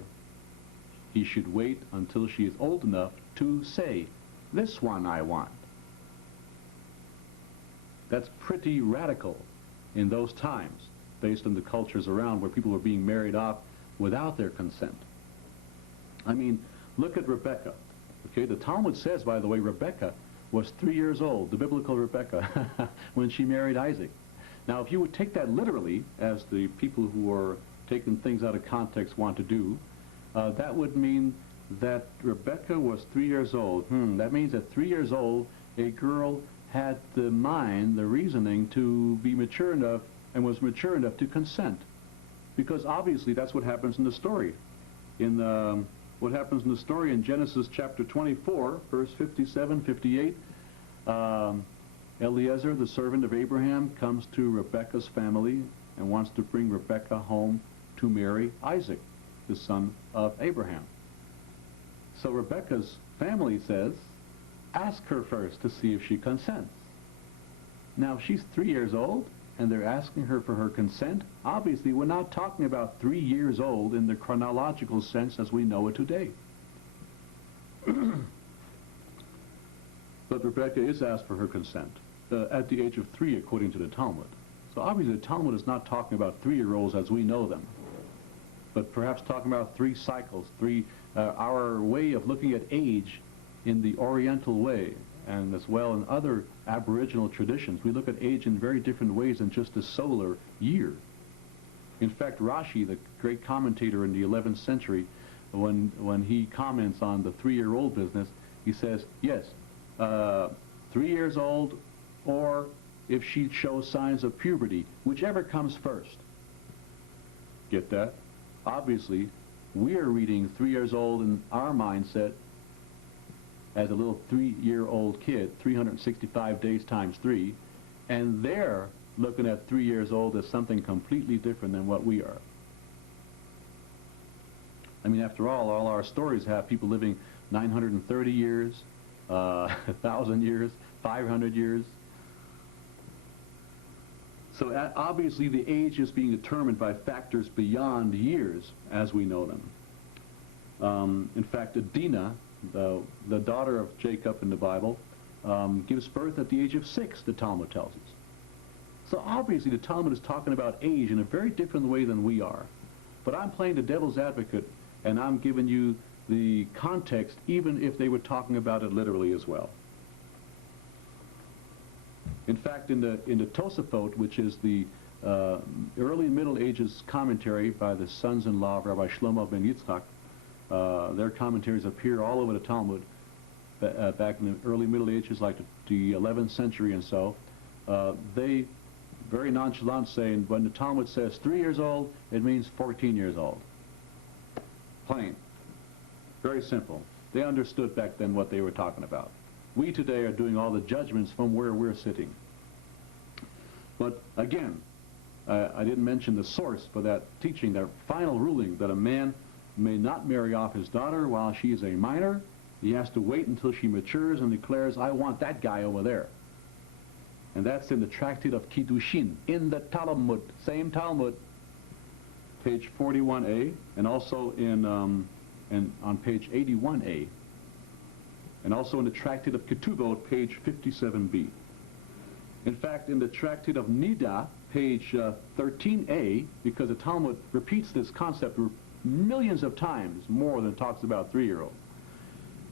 he should wait until she is old enough to say, this one I want. That's pretty radical in those times, based on the cultures around where people were being married off without their consent. I mean, look at Rebecca. Okay, the Talmud says, by the way, Rebecca was 3 years old, the biblical Rebecca, when she married Isaac. Now, if you would take that literally, as the people who are taking things out of context want to do, that would mean that Rebecca was 3 years old. That means at 3 years old, a girl had the mind, the reasoning to be mature enough and was mature enough to consent. Because obviously that's what happens in the story. What happens in the story in Genesis chapter 24, verse 57, 58, Eliezer, the servant of Abraham, comes to Rebekah's family and wants to bring Rebekah home to marry Isaac, the son of Abraham. So Rebekah's family says, ask her first to see if she consents. Now, if she's 3 years old, and they're asking her for her consent, obviously we're not talking about 3 years old in the chronological sense as we know it today. But Rebecca is asked for her consent at the age of 3 according to the Talmud. So obviously the Talmud is not talking about 3-year-olds as we know them, but perhaps talking about 3 cycles, our way of looking at age in the Oriental way, and as well in other Aboriginal traditions. We look at age in very different ways than just a solar year. In fact, Rashi, the great commentator in the 11th century, when he comments on the 3-year-old business, he says, yes, 3 years old, or if she shows signs of puberty, whichever comes first. Get that? Obviously, we are reading 3 years old in our mindset as a little 3-year-old kid, 365 days times 3, and they're looking at 3 years old as something completely different than what we are. I mean, after all our stories have people living 930 years, 1,000 years, 500 years. So obviously the age is being determined by factors beyond years as we know them. In fact, Dinah, the daughter of Jacob in the Bible, gives birth at the age of 6, the Talmud tells us. So obviously the Talmud is talking about age in a very different way than we are. But I'm playing the devil's advocate, and I'm giving you the context even if they were talking about it literally as well. In fact, in the Tosafot, which is the early Middle Ages commentary by the sons-in-law of Rabbi Shlomo ben Yitzchak, their commentaries appear all over the Talmud back in the early Middle Ages, like the 11th century and so. They very nonchalant saying when the Talmud says 3 years old, it means 14 years old. Plain. Very simple. They understood back then what they were talking about. We today are doing all the judgments from where we're sitting. But again, I didn't mention the source for that teaching, that final ruling that a man may not marry off his daughter while she is a minor. He has to wait until she matures and declares, I want that guy over there. And that's in the Tractate of Kiddushin, in the Talmud, same Talmud, page 41a, and also on page 81a. And also in the Tractate of Ketubot, page 57b. In fact, in the Tractate of Nida, page 13a, because the Talmud repeats this concept millions of times more than it talks about 3-year-old.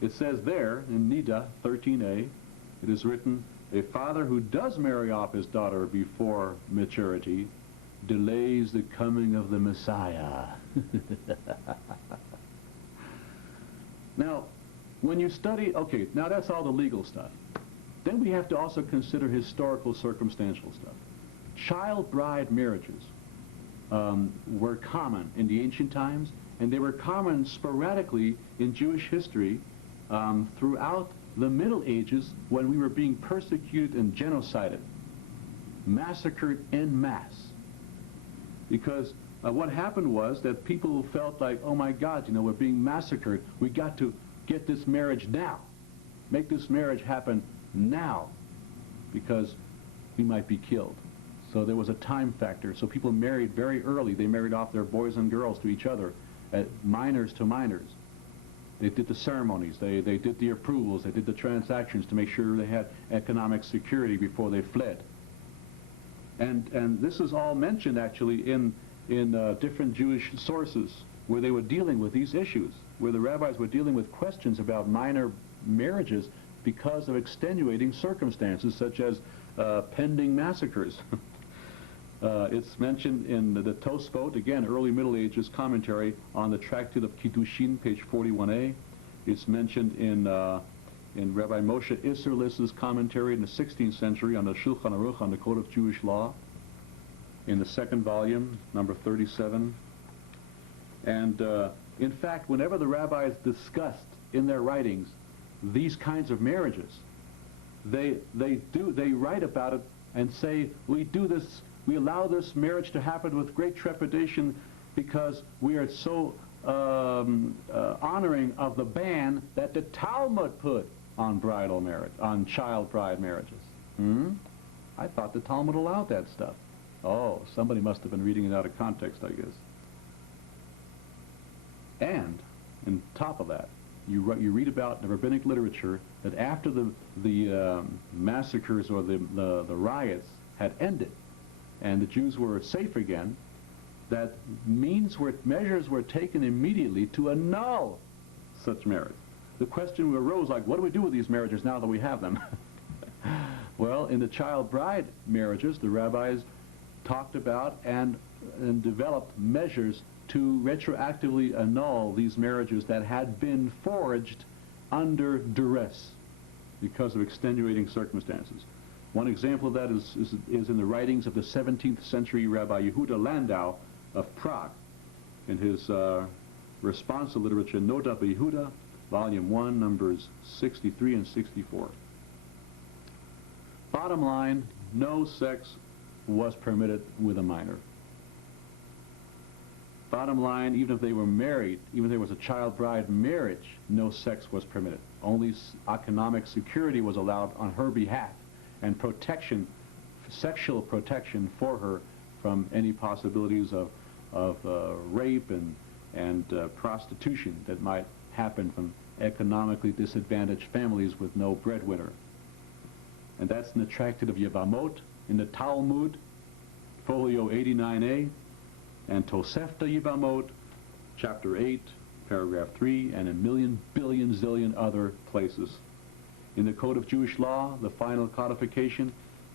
It says there, in Nida 13a, it is written, a father who does marry off his daughter before maturity delays the coming of the Messiah. Now, when you study, okay, now that's all the legal stuff. Then we have to also consider historical circumstantial stuff. Child bride marriages were common in the ancient times, and they were common sporadically in Jewish history throughout the Middle Ages when we were being persecuted and genocided, massacred en masse. Because what happened was that people felt like, oh my God, you know, we're being massacred. We got to get this marriage now. Make this marriage happen now, because we might be killed. So there was a time factor. So people married very early. They married off their boys and girls to each other, minors to minors. They did the ceremonies. They did the approvals. They did the transactions to make sure they had economic security before they fled. And this is all mentioned actually in different Jewish sources where they were dealing with these issues, where the rabbis were dealing with questions about minor marriages because of extenuating circumstances such as pending massacres. It's mentioned in the Tosfot, again, early Middle Ages commentary on the Tractate of Kiddushin, page 41a. It's mentioned in Rabbi Moshe Isserlis's commentary in the 16th century on the Shulchan Aruch on the Code of Jewish Law, in the 2nd volume, number 37. And in fact, whenever the rabbis discussed in their writings these kinds of marriages, they write about it and say, we allow this marriage to happen with great trepidation because we are so honoring of the ban that the Talmud put on bridal marriage, on child bride marriages. I thought the Talmud allowed that stuff. Oh, somebody must have been reading it out of context, I guess. And on top of that, you read about the rabbinic literature that after the massacres or the riots had ended and the Jews were safe again, that measures were taken immediately to annul such marriage. The question arose, like, what do we do with these marriages now that we have them? Well, in the child bride marriages, the rabbis talked about and developed measures to retroactively annul these marriages that had been forged under duress because of extenuating circumstances. One example of that is in the writings of the 17th century Rabbi Yehuda Landau of Prague, in his responsa literature Nota Yehuda, Volume 1, numbers 63 and 64. Bottom line, no sex was permitted with a minor. Bottom line, even if they were married, even if there was a child bride marriage, no sex was permitted. Only economic security was allowed on her behalf, and protection, sexual protection for her from any possibilities of rape and prostitution that might happen from economically disadvantaged families with no breadwinner. And that's in the Tractate of Yevamot, in the Talmud, folio 89a, and Tosefta Yevamot, chapter 8, paragraph 3, and a million, billion, zillion other places. In the Code of Jewish Law, the final codification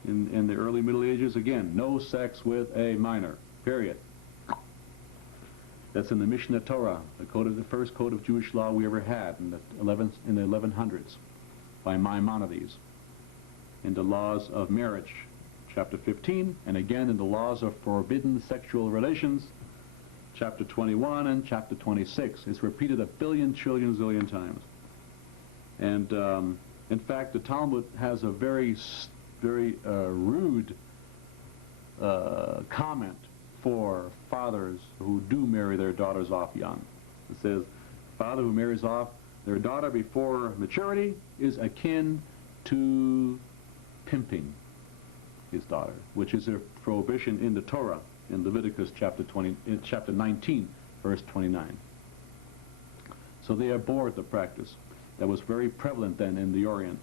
in the early Middle Ages, again, no sex with a minor, period. That's in the Mishnah Torah, the first code of Jewish law we ever had in the 1100s, by Maimonides. In the laws of marriage, chapter 15, and again in the laws of forbidden sexual relations, chapter 21 and chapter 26. It's repeated a billion, trillion, zillion times. And in fact, the Talmud has a very rude comment for fathers who do marry their daughters off young. It says, father who marries off their daughter before maturity is akin to pimping his daughter, which is a prohibition in the Torah in Leviticus chapter 19, verse 29. So they abhorred the practice that was very prevalent then in the Orient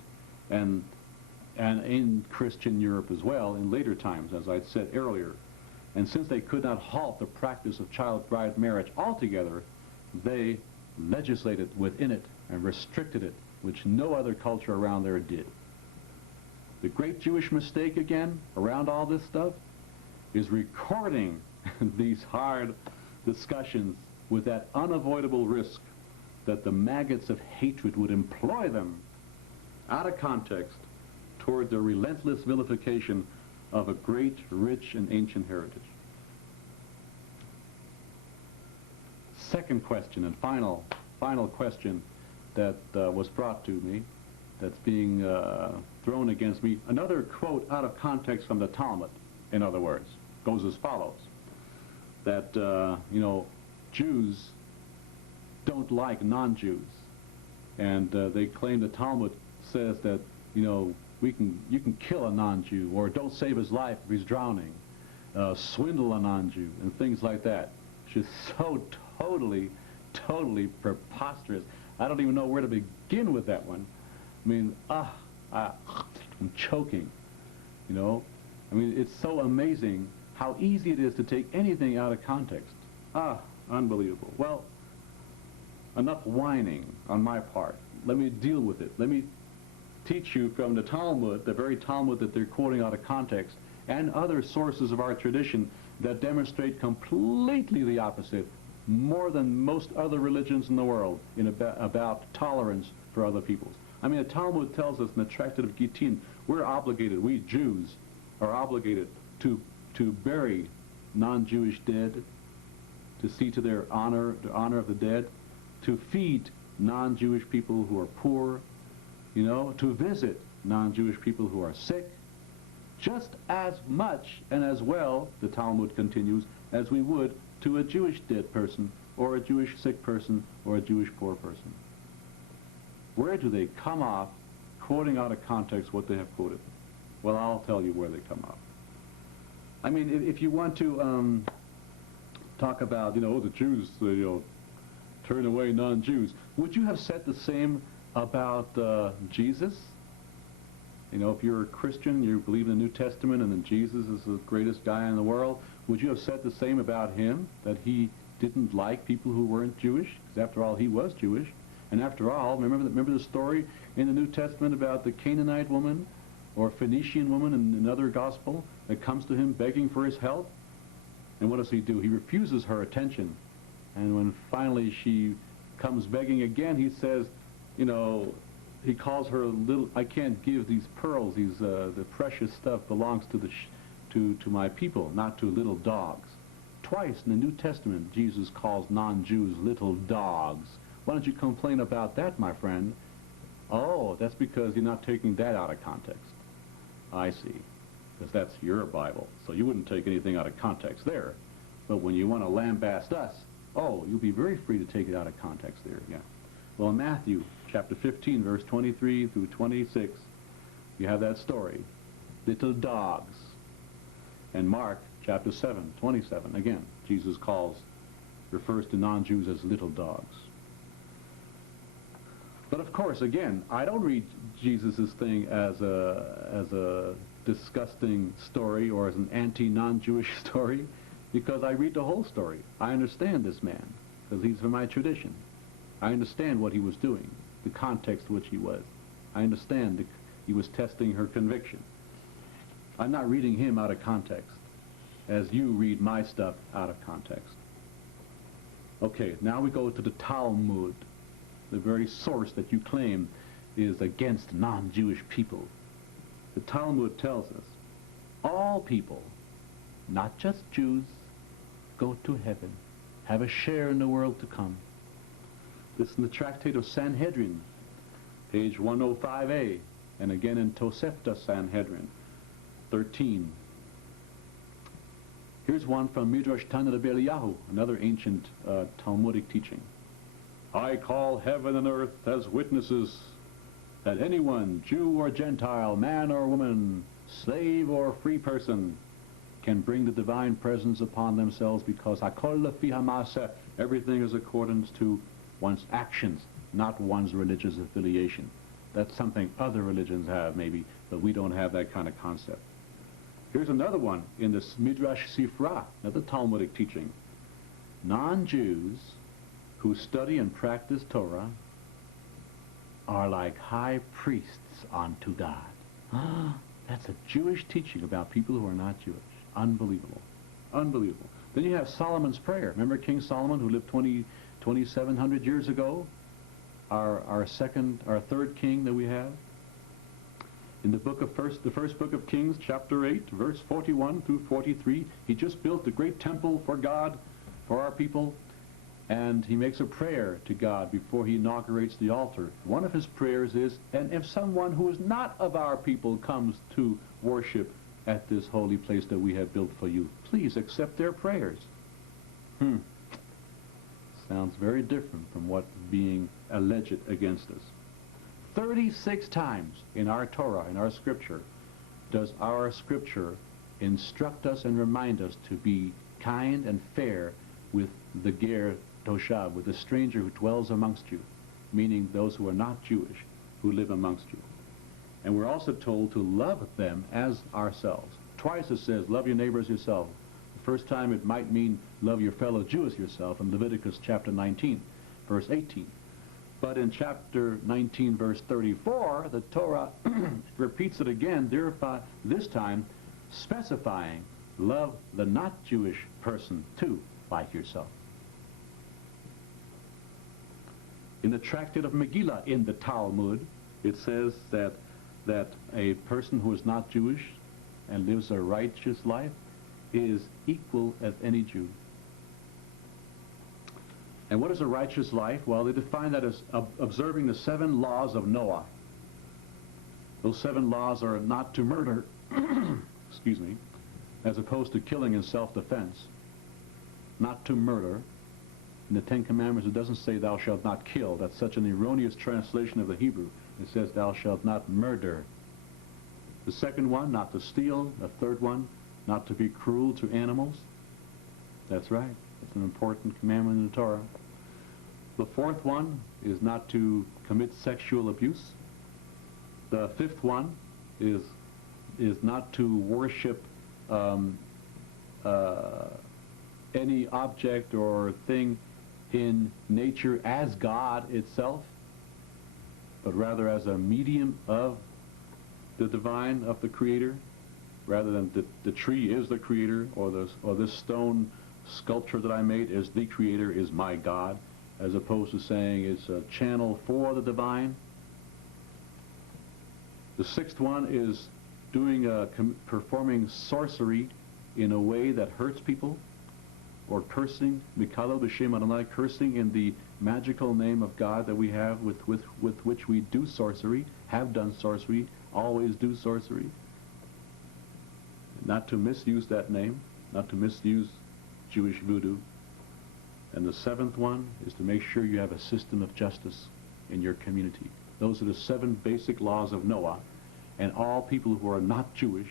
and in Christian Europe as well in later times, as I said earlier. And since they could not halt the practice of child bride marriage altogether, they legislated within it and restricted it, which no other culture around there did. The great Jewish mistake, again, around all this stuff, is recording these hard discussions with that unavoidable risk that the maggots of hatred would employ them out of context toward the relentless vilification of a great, rich, and ancient heritage. Second question and final question that was brought to me, that's being thrown against me. Another quote out of context from the Talmud, in other words, goes as follows: that Jews don't like non-Jews, and they claim the Talmud says that you can kill a non-Jew, or don't save his life if he's drowning, swindle a non-Jew, and things like that. Which is so totally preposterous. I don't even know where to begin with that one. I mean, I'm choking, I mean, it's so amazing how easy it is to take anything out of context. Unbelievable. Well, enough whining on my part. Let me deal with it. Let me teach you from the Talmud, the very Talmud that they're quoting out of context, and other sources of our tradition that demonstrate completely the opposite, more than most other religions in the world, about tolerance for other peoples. I mean, the Talmud tells us in the Tractate of Gittin, we Jews are obligated to bury non-Jewish dead, to see to their honor, the honor of the dead, to feed non-Jewish people who are poor, to visit non-Jewish people who are sick, just as much and as well, the Talmud continues, as we would to a Jewish dead person, or a Jewish sick person, or a Jewish poor person. Where do they come off quoting out of context what they have quoted? Well, I'll tell you where they come off. I mean, if you want to talk about, the Jews, turn away non-Jews, would you have said the same about Jesus? If you're a Christian, you believe in the New Testament, and then Jesus is the greatest guy in the world, would you have said the same about him, that he didn't like people who weren't Jewish? Because after all, he was Jewish. And after all, remember the story in the New Testament about the Canaanite woman or Phoenician woman in another gospel that comes to him begging for his help? And what does he do? He refuses her attention. And when finally she comes begging again, he says, he calls her little, I can't give these pearls, the precious stuff belongs to my people, not to little dogs. Twice in the New Testament, Jesus calls non-Jews little dogs. Why don't you complain about that, my friend? Oh, that's because you're not taking that out of context. I see, because that's your Bible, so you wouldn't take anything out of context there. But when you want to lambaste us, oh, you'll be very free to take it out of context there, yeah. Well, in Matthew chapter 15, verse 23 through 26, you have that story, little dogs. And Mark chapter 7, 27, again, Jesus refers to non-Jews as little dogs. But of course, again, I don't read Jesus' thing as a disgusting story or as an anti-non-Jewish story, because I read the whole story. I understand this man, because he's from my tradition. I understand what he was doing, the context which he was. I understand he was testing her conviction. I'm not reading him out of context, as you read my stuff out of context. Okay, now we go to the Talmud, the very source that you claim is against non-Jewish people. The Talmud tells us, all people, not just Jews, go to heaven, have a share in the world to come. This is in the Tractate of Sanhedrin, page 105a, and again in Tosefta Sanhedrin, 13. Here's one from Midrash Tana Rebbe, another ancient Talmudic teaching. I call heaven and earth as witnesses that anyone, Jew or Gentile, man or woman, slave or free person, can bring the divine presence upon themselves, because hakol lefi hama'aseh, everything is according to one's actions, not one's religious affiliation. That's something other religions have, maybe, but we don't have that kind of concept. Here's another one in this Midrash Sifra, another Talmudic teaching. Non-Jews who study and practice Torah are like high priests unto God. That's a Jewish teaching about people who are not Jewish. Unbelievable. Unbelievable. Then you have Solomon's prayer. Remember King Solomon, who lived 2,700 years ago? Our third king that we have? In the first book of Kings, chapter 8, verse 41 through 43, he just built a great temple for God, for our people, and he makes a prayer to God before he inaugurates the altar. One of his prayers is, and if someone who is not of our people comes to worship at this holy place that we have built for you, please accept their prayers. Sounds very different from what's being alleged against us. 36 times in our Torah, in our scripture, does our scripture instruct us and remind us to be kind and fair with the ger toshav, with the stranger who dwells amongst you, meaning those who are not Jewish, who live amongst you. And we're also told to love them as ourselves. Twice it says, love your neighbor as yourself. The first time it might mean love your fellow Jew as yourself in Leviticus chapter 19, verse 18. But in chapter 19, verse 34, the Torah repeats it again, thereby this time specifying, love the not Jewish person too, like yourself. In the Tractate of Megillah, in the Talmud, it says that a person who is not Jewish and lives a righteous life is equal as any Jew. And what is a righteous life? Well, they define that as observing the 7 laws of Noah. Those 7 laws are not to murder, excuse me, as opposed to killing in self-defense. Not to murder. In the 10 Commandments, it doesn't say thou shalt not kill. That's such an erroneous translation of the Hebrew. It says thou shalt not murder. The second one, not to steal. The third one, not to be cruel to animals. That's right. It's an important commandment in the Torah. The fourth one is not to commit sexual abuse. The fifth one is not to worship any object or thing in nature as God itself, but rather as a medium of the divine, of the Creator, rather than the tree is the Creator, or this stone sculpture that I made is the Creator, is my God, as opposed to saying it's a channel for the divine. The sixth one is performing sorcery in a way that hurts people, or cursing, mikalo b'shem Adonai, cursing in the magical name of God that we have, with which we do sorcery, have done sorcery, always do sorcery. Not to misuse that name, not to misuse Jewish voodoo. And the seventh one is to make sure you have a system of justice in your community. Those are the 7 basic laws of Noah. And all people who are not Jewish,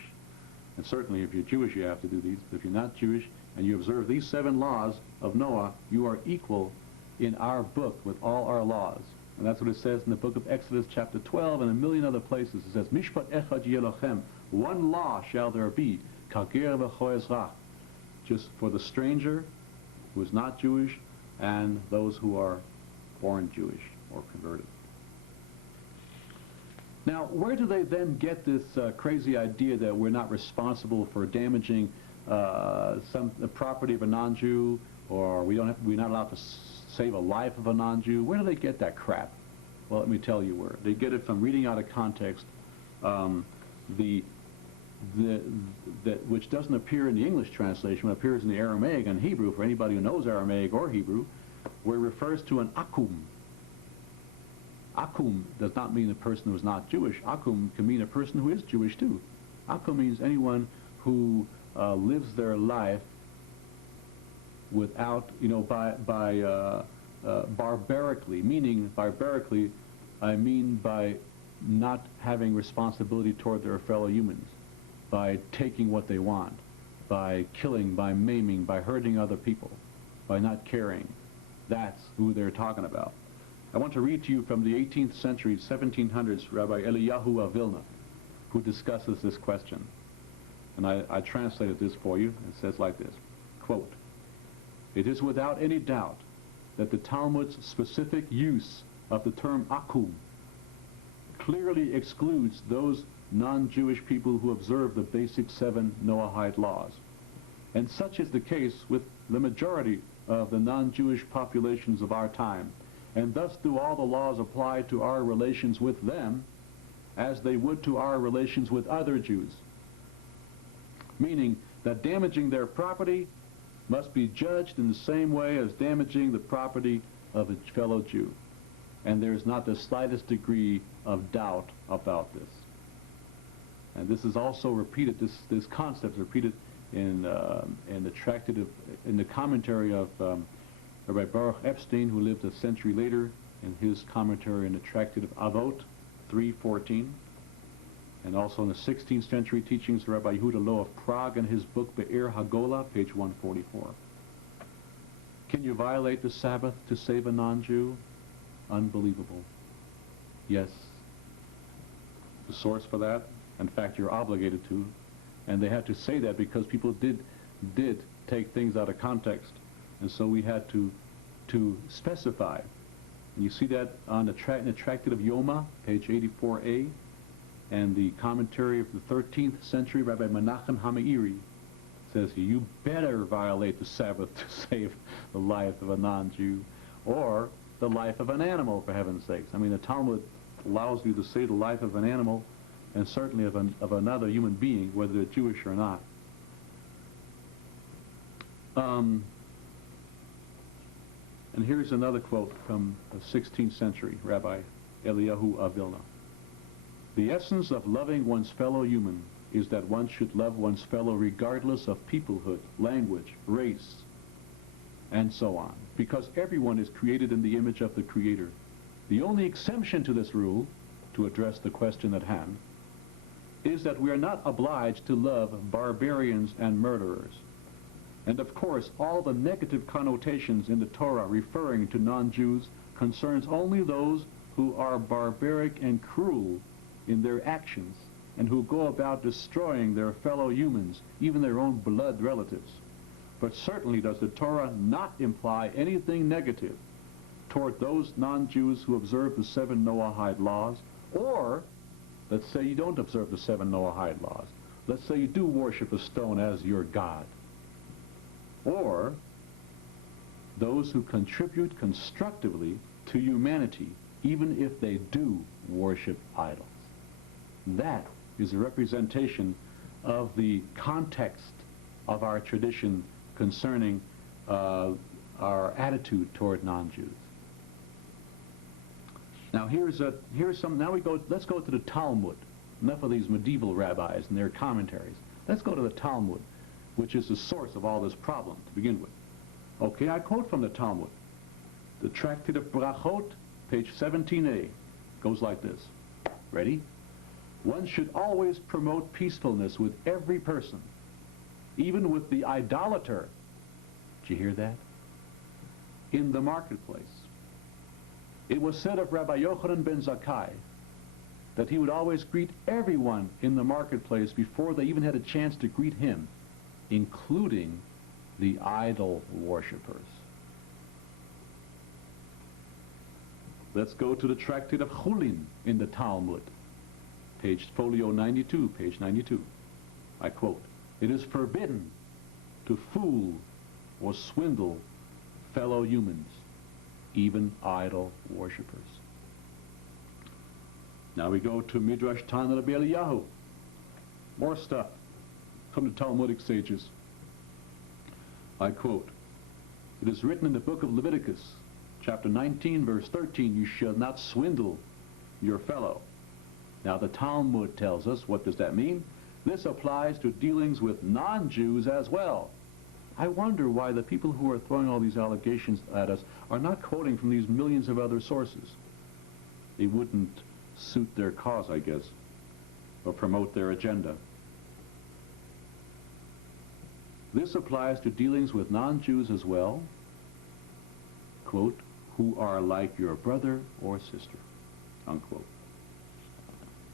and certainly if you're Jewish you have to do these, but if you're not Jewish and you observe these 7 laws of Noah, you are equal in our book with all our laws. And that's what it says in the book of Exodus chapter 12 and a million other places. It says, Mishpat echad yelochem, one law shall there be, kager v'cho ezrach, just for the stranger who is not Jewish and those who are born Jewish or converted. Now, where do they then get this crazy idea that we're not responsible for damaging the property of a non-Jew, or we're not allowed to save a life of a non-Jew? Where do they get that crap? Well, let me tell you where. They get it from reading out of context which doesn't appear in the English translation, but appears in the Aramaic and Hebrew, for anybody who knows Aramaic or Hebrew, where it refers to an akum. Akum does not mean a person who is not Jewish. Akum can mean a person who is Jewish too. Akum means anyone who lives their life without, barbarically. Meaning, barbarically, I mean by not having responsibility toward their fellow humans, by taking what they want, by killing, by maiming, by hurting other people, by not caring. That's who they're talking about. I want to read to you from the 18th century, 1700s, Rabbi Eliyahu of Vilna, who discusses this question. And I translated this for you. It says like this, quote, "It is without any doubt that the Talmud's specific use of the term akum clearly excludes those non-Jewish people who observe the basic 7 Noahide laws. And such is the case with the majority of the non-Jewish populations of our time, and thus do all the laws apply to our relations with them as they would to our relations with other Jews. Meaning that damaging their property must be judged in the same way as damaging the property of a fellow Jew. And there's not the slightest degree of doubt about this." And this is also repeated, this concept is repeated in the commentary of Rabbi Baruch Epstein, who lived a century later, in his commentary in the Tractate of Avot 3:14, and also in the 16th century teachings of Rabbi Yehuda Loh of Prague in his book Be'er Hagola, page 144. Can you violate the Sabbath to save a non-Jew? Unbelievable. Yes. The source for that? In fact, you're obligated to. And they had to say that because people did take things out of context. And so we had to specify. And you see that on the Tractate of Yoma, page 84a, and the commentary of the 13th century, Rabbi Menachem Hameiri says, you better violate the Sabbath to save the life of a non-Jew, or the life of an animal, for heaven's sakes. I mean, the Talmud allows you to save the life of an animal, and certainly of another human being, whether they're Jewish or not. And here's another quote from the 16th century, Rabbi Eliyahu of Vilna. "The essence of loving one's fellow human is that one should love one's fellow regardless of peoplehood, language, race, and so on, because everyone is created in the image of the Creator. The only exception to this rule, to address the question at hand, is that we are not obliged to love barbarians and murderers. And of course, all the negative connotations in the Torah referring to non-Jews concerns only those who are barbaric and cruel in their actions and who go about destroying their fellow humans, even their own blood relatives. But certainly does the Torah not imply anything negative toward those non-Jews who observe the 7 Noahide laws, or let's say you don't observe the 7 Noahide laws. Let's say you do worship a stone as your god. Or those who contribute constructively to humanity, even if they do worship idols. That is a representation of the context of our tradition concerning our attitude toward non-Jews. Now let's go to the Talmud. Enough of these medieval rabbis and their commentaries. Let's go to the Talmud, which is the source of all this problem to begin with. Okay, I quote from the Talmud. The Tractate of Brachot, page 17a, goes like this. Ready? One should always promote peacefulness with every person, even with the idolater. Did you hear that? In the marketplace. It was said of Rabbi Yochanan ben Zakkai that he would always greet everyone in the marketplace before they even had a chance to greet him, including the idol worshippers. Let's go to the Tractate of Chulin in the Talmud, folio 92, page 92. I quote, "It is forbidden to fool or swindle fellow humans, even idol worshippers." Now we go to Midrash Tana Rabbi Eliyahu. More stuff from the Talmudic sages. I quote, "It is written in the book of Leviticus, chapter 19, verse 13, you shall not swindle your fellow." Now the Talmud tells us, what does that mean? This applies to dealings with non-Jews as well. I wonder why the people who are throwing all these allegations at us are not quoting from these millions of other sources. It wouldn't suit their cause, I guess, or promote their agenda. This applies to dealings with non-Jews as well, quote, "who are like your brother or sister," unquote.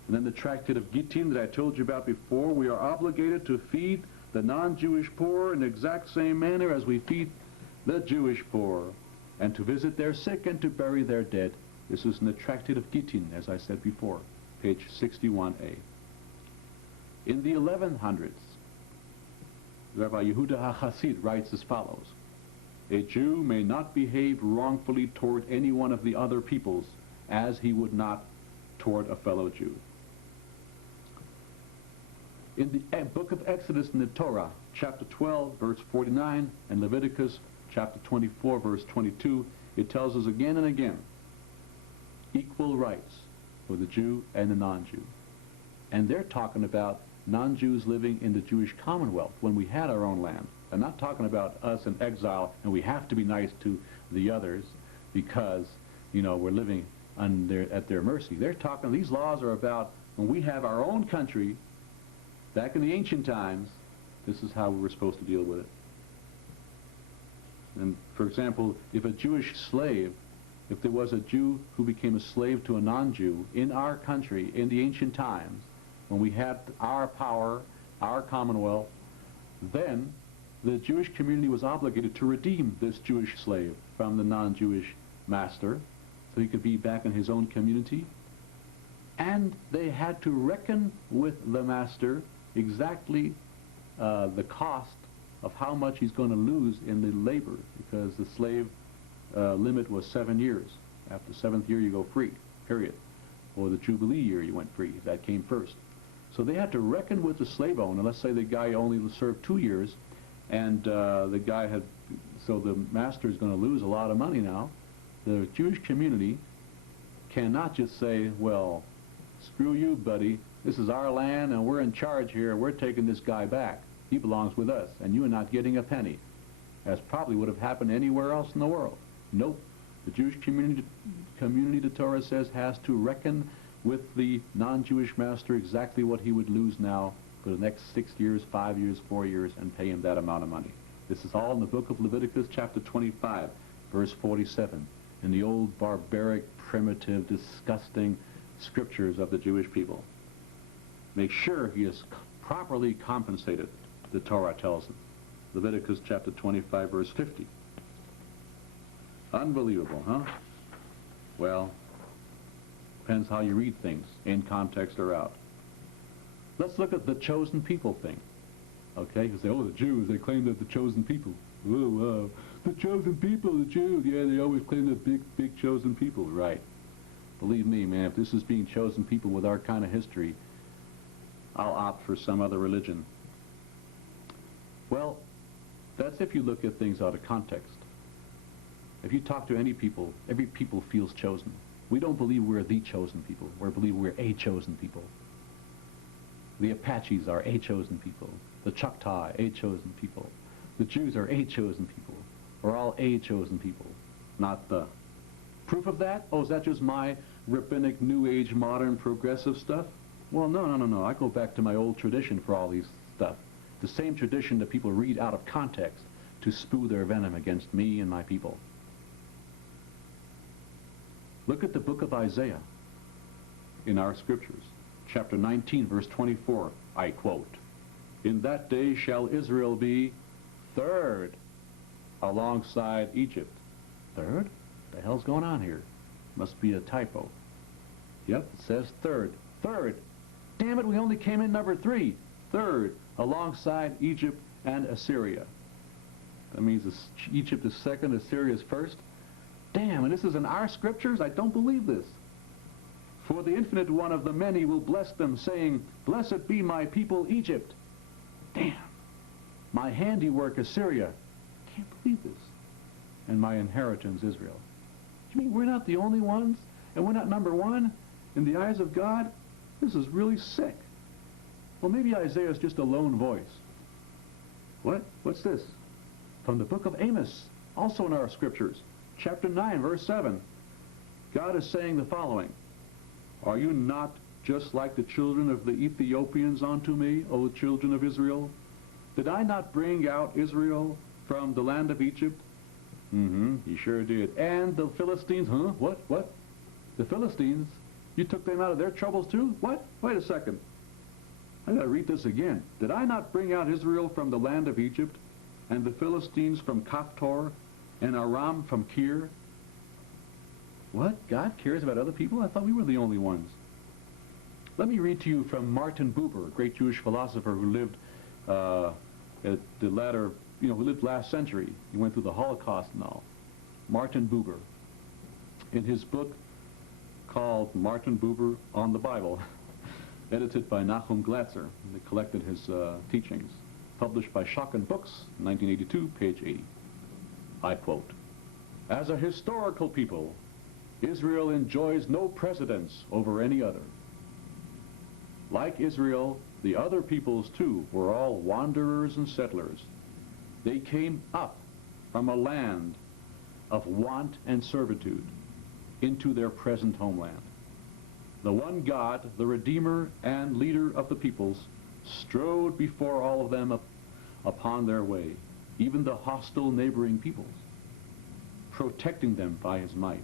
And then the Tractate of Gittin that I told you about before, we are obligated to feed the non-Jewish poor in the exact same manner as we feed the Jewish poor, and to visit their sick and to bury their dead. This is in the Tractate of Gittin, as I said before, page 61a. In the 1100s, Rabbi Yehuda HaChassid writes as follows, "A Jew may not behave wrongfully toward any one of the other peoples as he would not toward a fellow Jew." In the book of Exodus in the Torah, chapter 12, verse 49, and Leviticus, chapter 24, verse 22, it tells us again and again, equal rights for the Jew and the non-Jew. And they're talking about non-Jews living in the Jewish Commonwealth when we had our own land. They're not talking about us in exile and we have to be nice to the others because, we're living at their mercy. They're talking, these laws are about when we have our own country. Back in the ancient times, this is how we were supposed to deal with it. And for example, if there was a Jew who became a slave to a non-Jew in our country in the ancient times, when we had our power, our commonwealth, then the Jewish community was obligated to redeem this Jewish slave from the non-Jewish master so he could be back in his own community. And they had to reckon with the master exactly the cost of how much he's going to lose in the labor, because the slave limit was 7 years. After the 7th year you go free, period. Or the Jubilee year you went free. That came first. So they had to reckon with the slave owner. Let's say the guy only served 2 years, and so the master is going to lose a lot of money now. The Jewish community cannot just say, well, screw you, buddy. This is our land, and we're in charge here. We're taking this guy back. He belongs with us, and you are not getting a penny, as probably would have happened anywhere else in the world. Nope. The Jewish community, the Torah says, has to reckon with the non-Jewish master exactly what he would lose now for the next 6 years, 5 years, 4 years, and pay him that amount of money. This is all in the book of Leviticus, chapter 25, verse 47, in the old barbaric, primitive, disgusting scriptures of the Jewish people. Make sure he is properly compensated, the Torah tells him. Leviticus chapter 25, verse 50. Unbelievable, huh? Well, depends how you read things, in context or out. Let's look at the chosen people thing. Okay, you say, oh, the Jews, they claim they're the chosen people. Oh, the chosen people, the Jews, yeah, they always claim they're big chosen people. Right. Believe me, man, if this is being chosen people with our kind of history, I'll opt for some other religion. Well, that's if you look at things out of context. If you talk to any people, every people feels chosen. We don't believe we're the chosen people. We believe we're a chosen people. The Apaches are a chosen people. The Choctaw, a chosen people. The Jews are a chosen people. We're all a chosen people, not the. Proof of that? Oh, is that just my rabbinic, new age, modern, progressive stuff? Well, no. I go back to my old tradition for all these stuff. The same tradition that people read out of context to spew their venom against me and my people. Look at the book of Isaiah in our scriptures. Chapter 19, verse 24, I quote, "In that day shall Israel be third alongside Egypt." Third? What the hell's going on here? Must be a typo. Yep, it says third. Third. Damn it, we only came in number 3. Third, alongside Egypt and Assyria. That means Egypt is second, Assyria is first. Damn, and this is in our scriptures? I don't believe this. "For the infinite one of the many will bless them, saying, Blessed be my people Egypt." Damn. "My handiwork Assyria." Can't believe this. "And my inheritance Israel." You mean we're not the only ones? And we're not number 1? In the eyes of God? This is really sick. Well, maybe Isaiah is just a lone voice. What? What's this? From the book of Amos, also in our scriptures, chapter 9, verse 7. God is saying the following, "Are you not just like the children of the Ethiopians unto me, O children of Israel? Did I not bring out Israel from the land of Egypt?" You sure did. "And the Philistines," huh? What? The Philistines? You took them out of their troubles too? What? Wait a second. I gotta read this again. "Did I not bring out Israel from the land of Egypt, and the Philistines from Caphtor, and Aram from Kir?" What? God cares about other people? I thought we were the only ones. Let me read to you from Martin Buber, a great Jewish philosopher who lived at the latter, who lived last century. He went through the Holocaust and all. Martin Buber, in his book called Martin Buber on the Bible, edited by Nahum Glatzer. They collected his teachings. Published by Schocken Books, 1982, page 80. I quote, "As a historical people, Israel enjoys no precedence over any other. Like Israel, the other peoples too were all wanderers and settlers. They came up from a land of want and servitude into their present homeland. The one God, the Redeemer and leader of the peoples, strode before all of them upon their way, even the hostile neighboring peoples, protecting them by his might.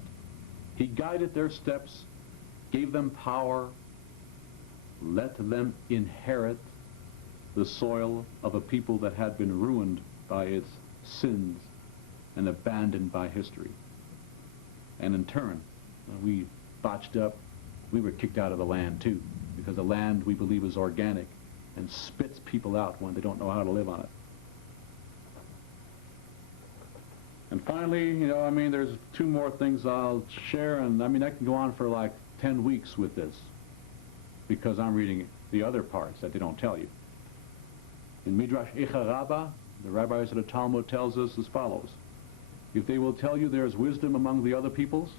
He guided their steps, gave them power, let them inherit the soil of a people that had been ruined by its sins and abandoned by history. And in turn, we botched up, we were kicked out of the land too, because the land we believe is organic and spits people out when they don't know how to live on it. And finally, there's 2 more things I'll share, and I can go on for like 10 weeks with this, because I'm reading the other parts that they don't tell you. In Midrash Eicha Rabbah, the rabbis of the Talmud tells us as follows: "If they will tell you there is wisdom among the other peoples,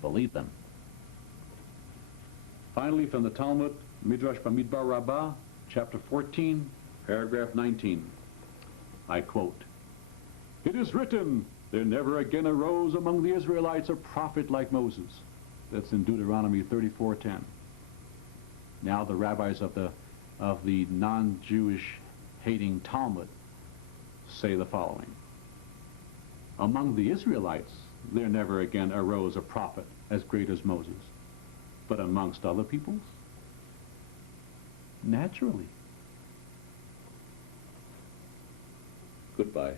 believe them." Finally, from the Talmud, Midrash Bamidbar Rabbah, chapter 14, paragraph 19, I quote, "It is written, there never again arose among the Israelites a prophet like Moses. That's in Deuteronomy 34:10. Now the rabbis of the non-Jewish hating Talmud say the following. Among the Israelites, there never again arose a prophet as great as Moses. But amongst other peoples, naturally. Goodbye.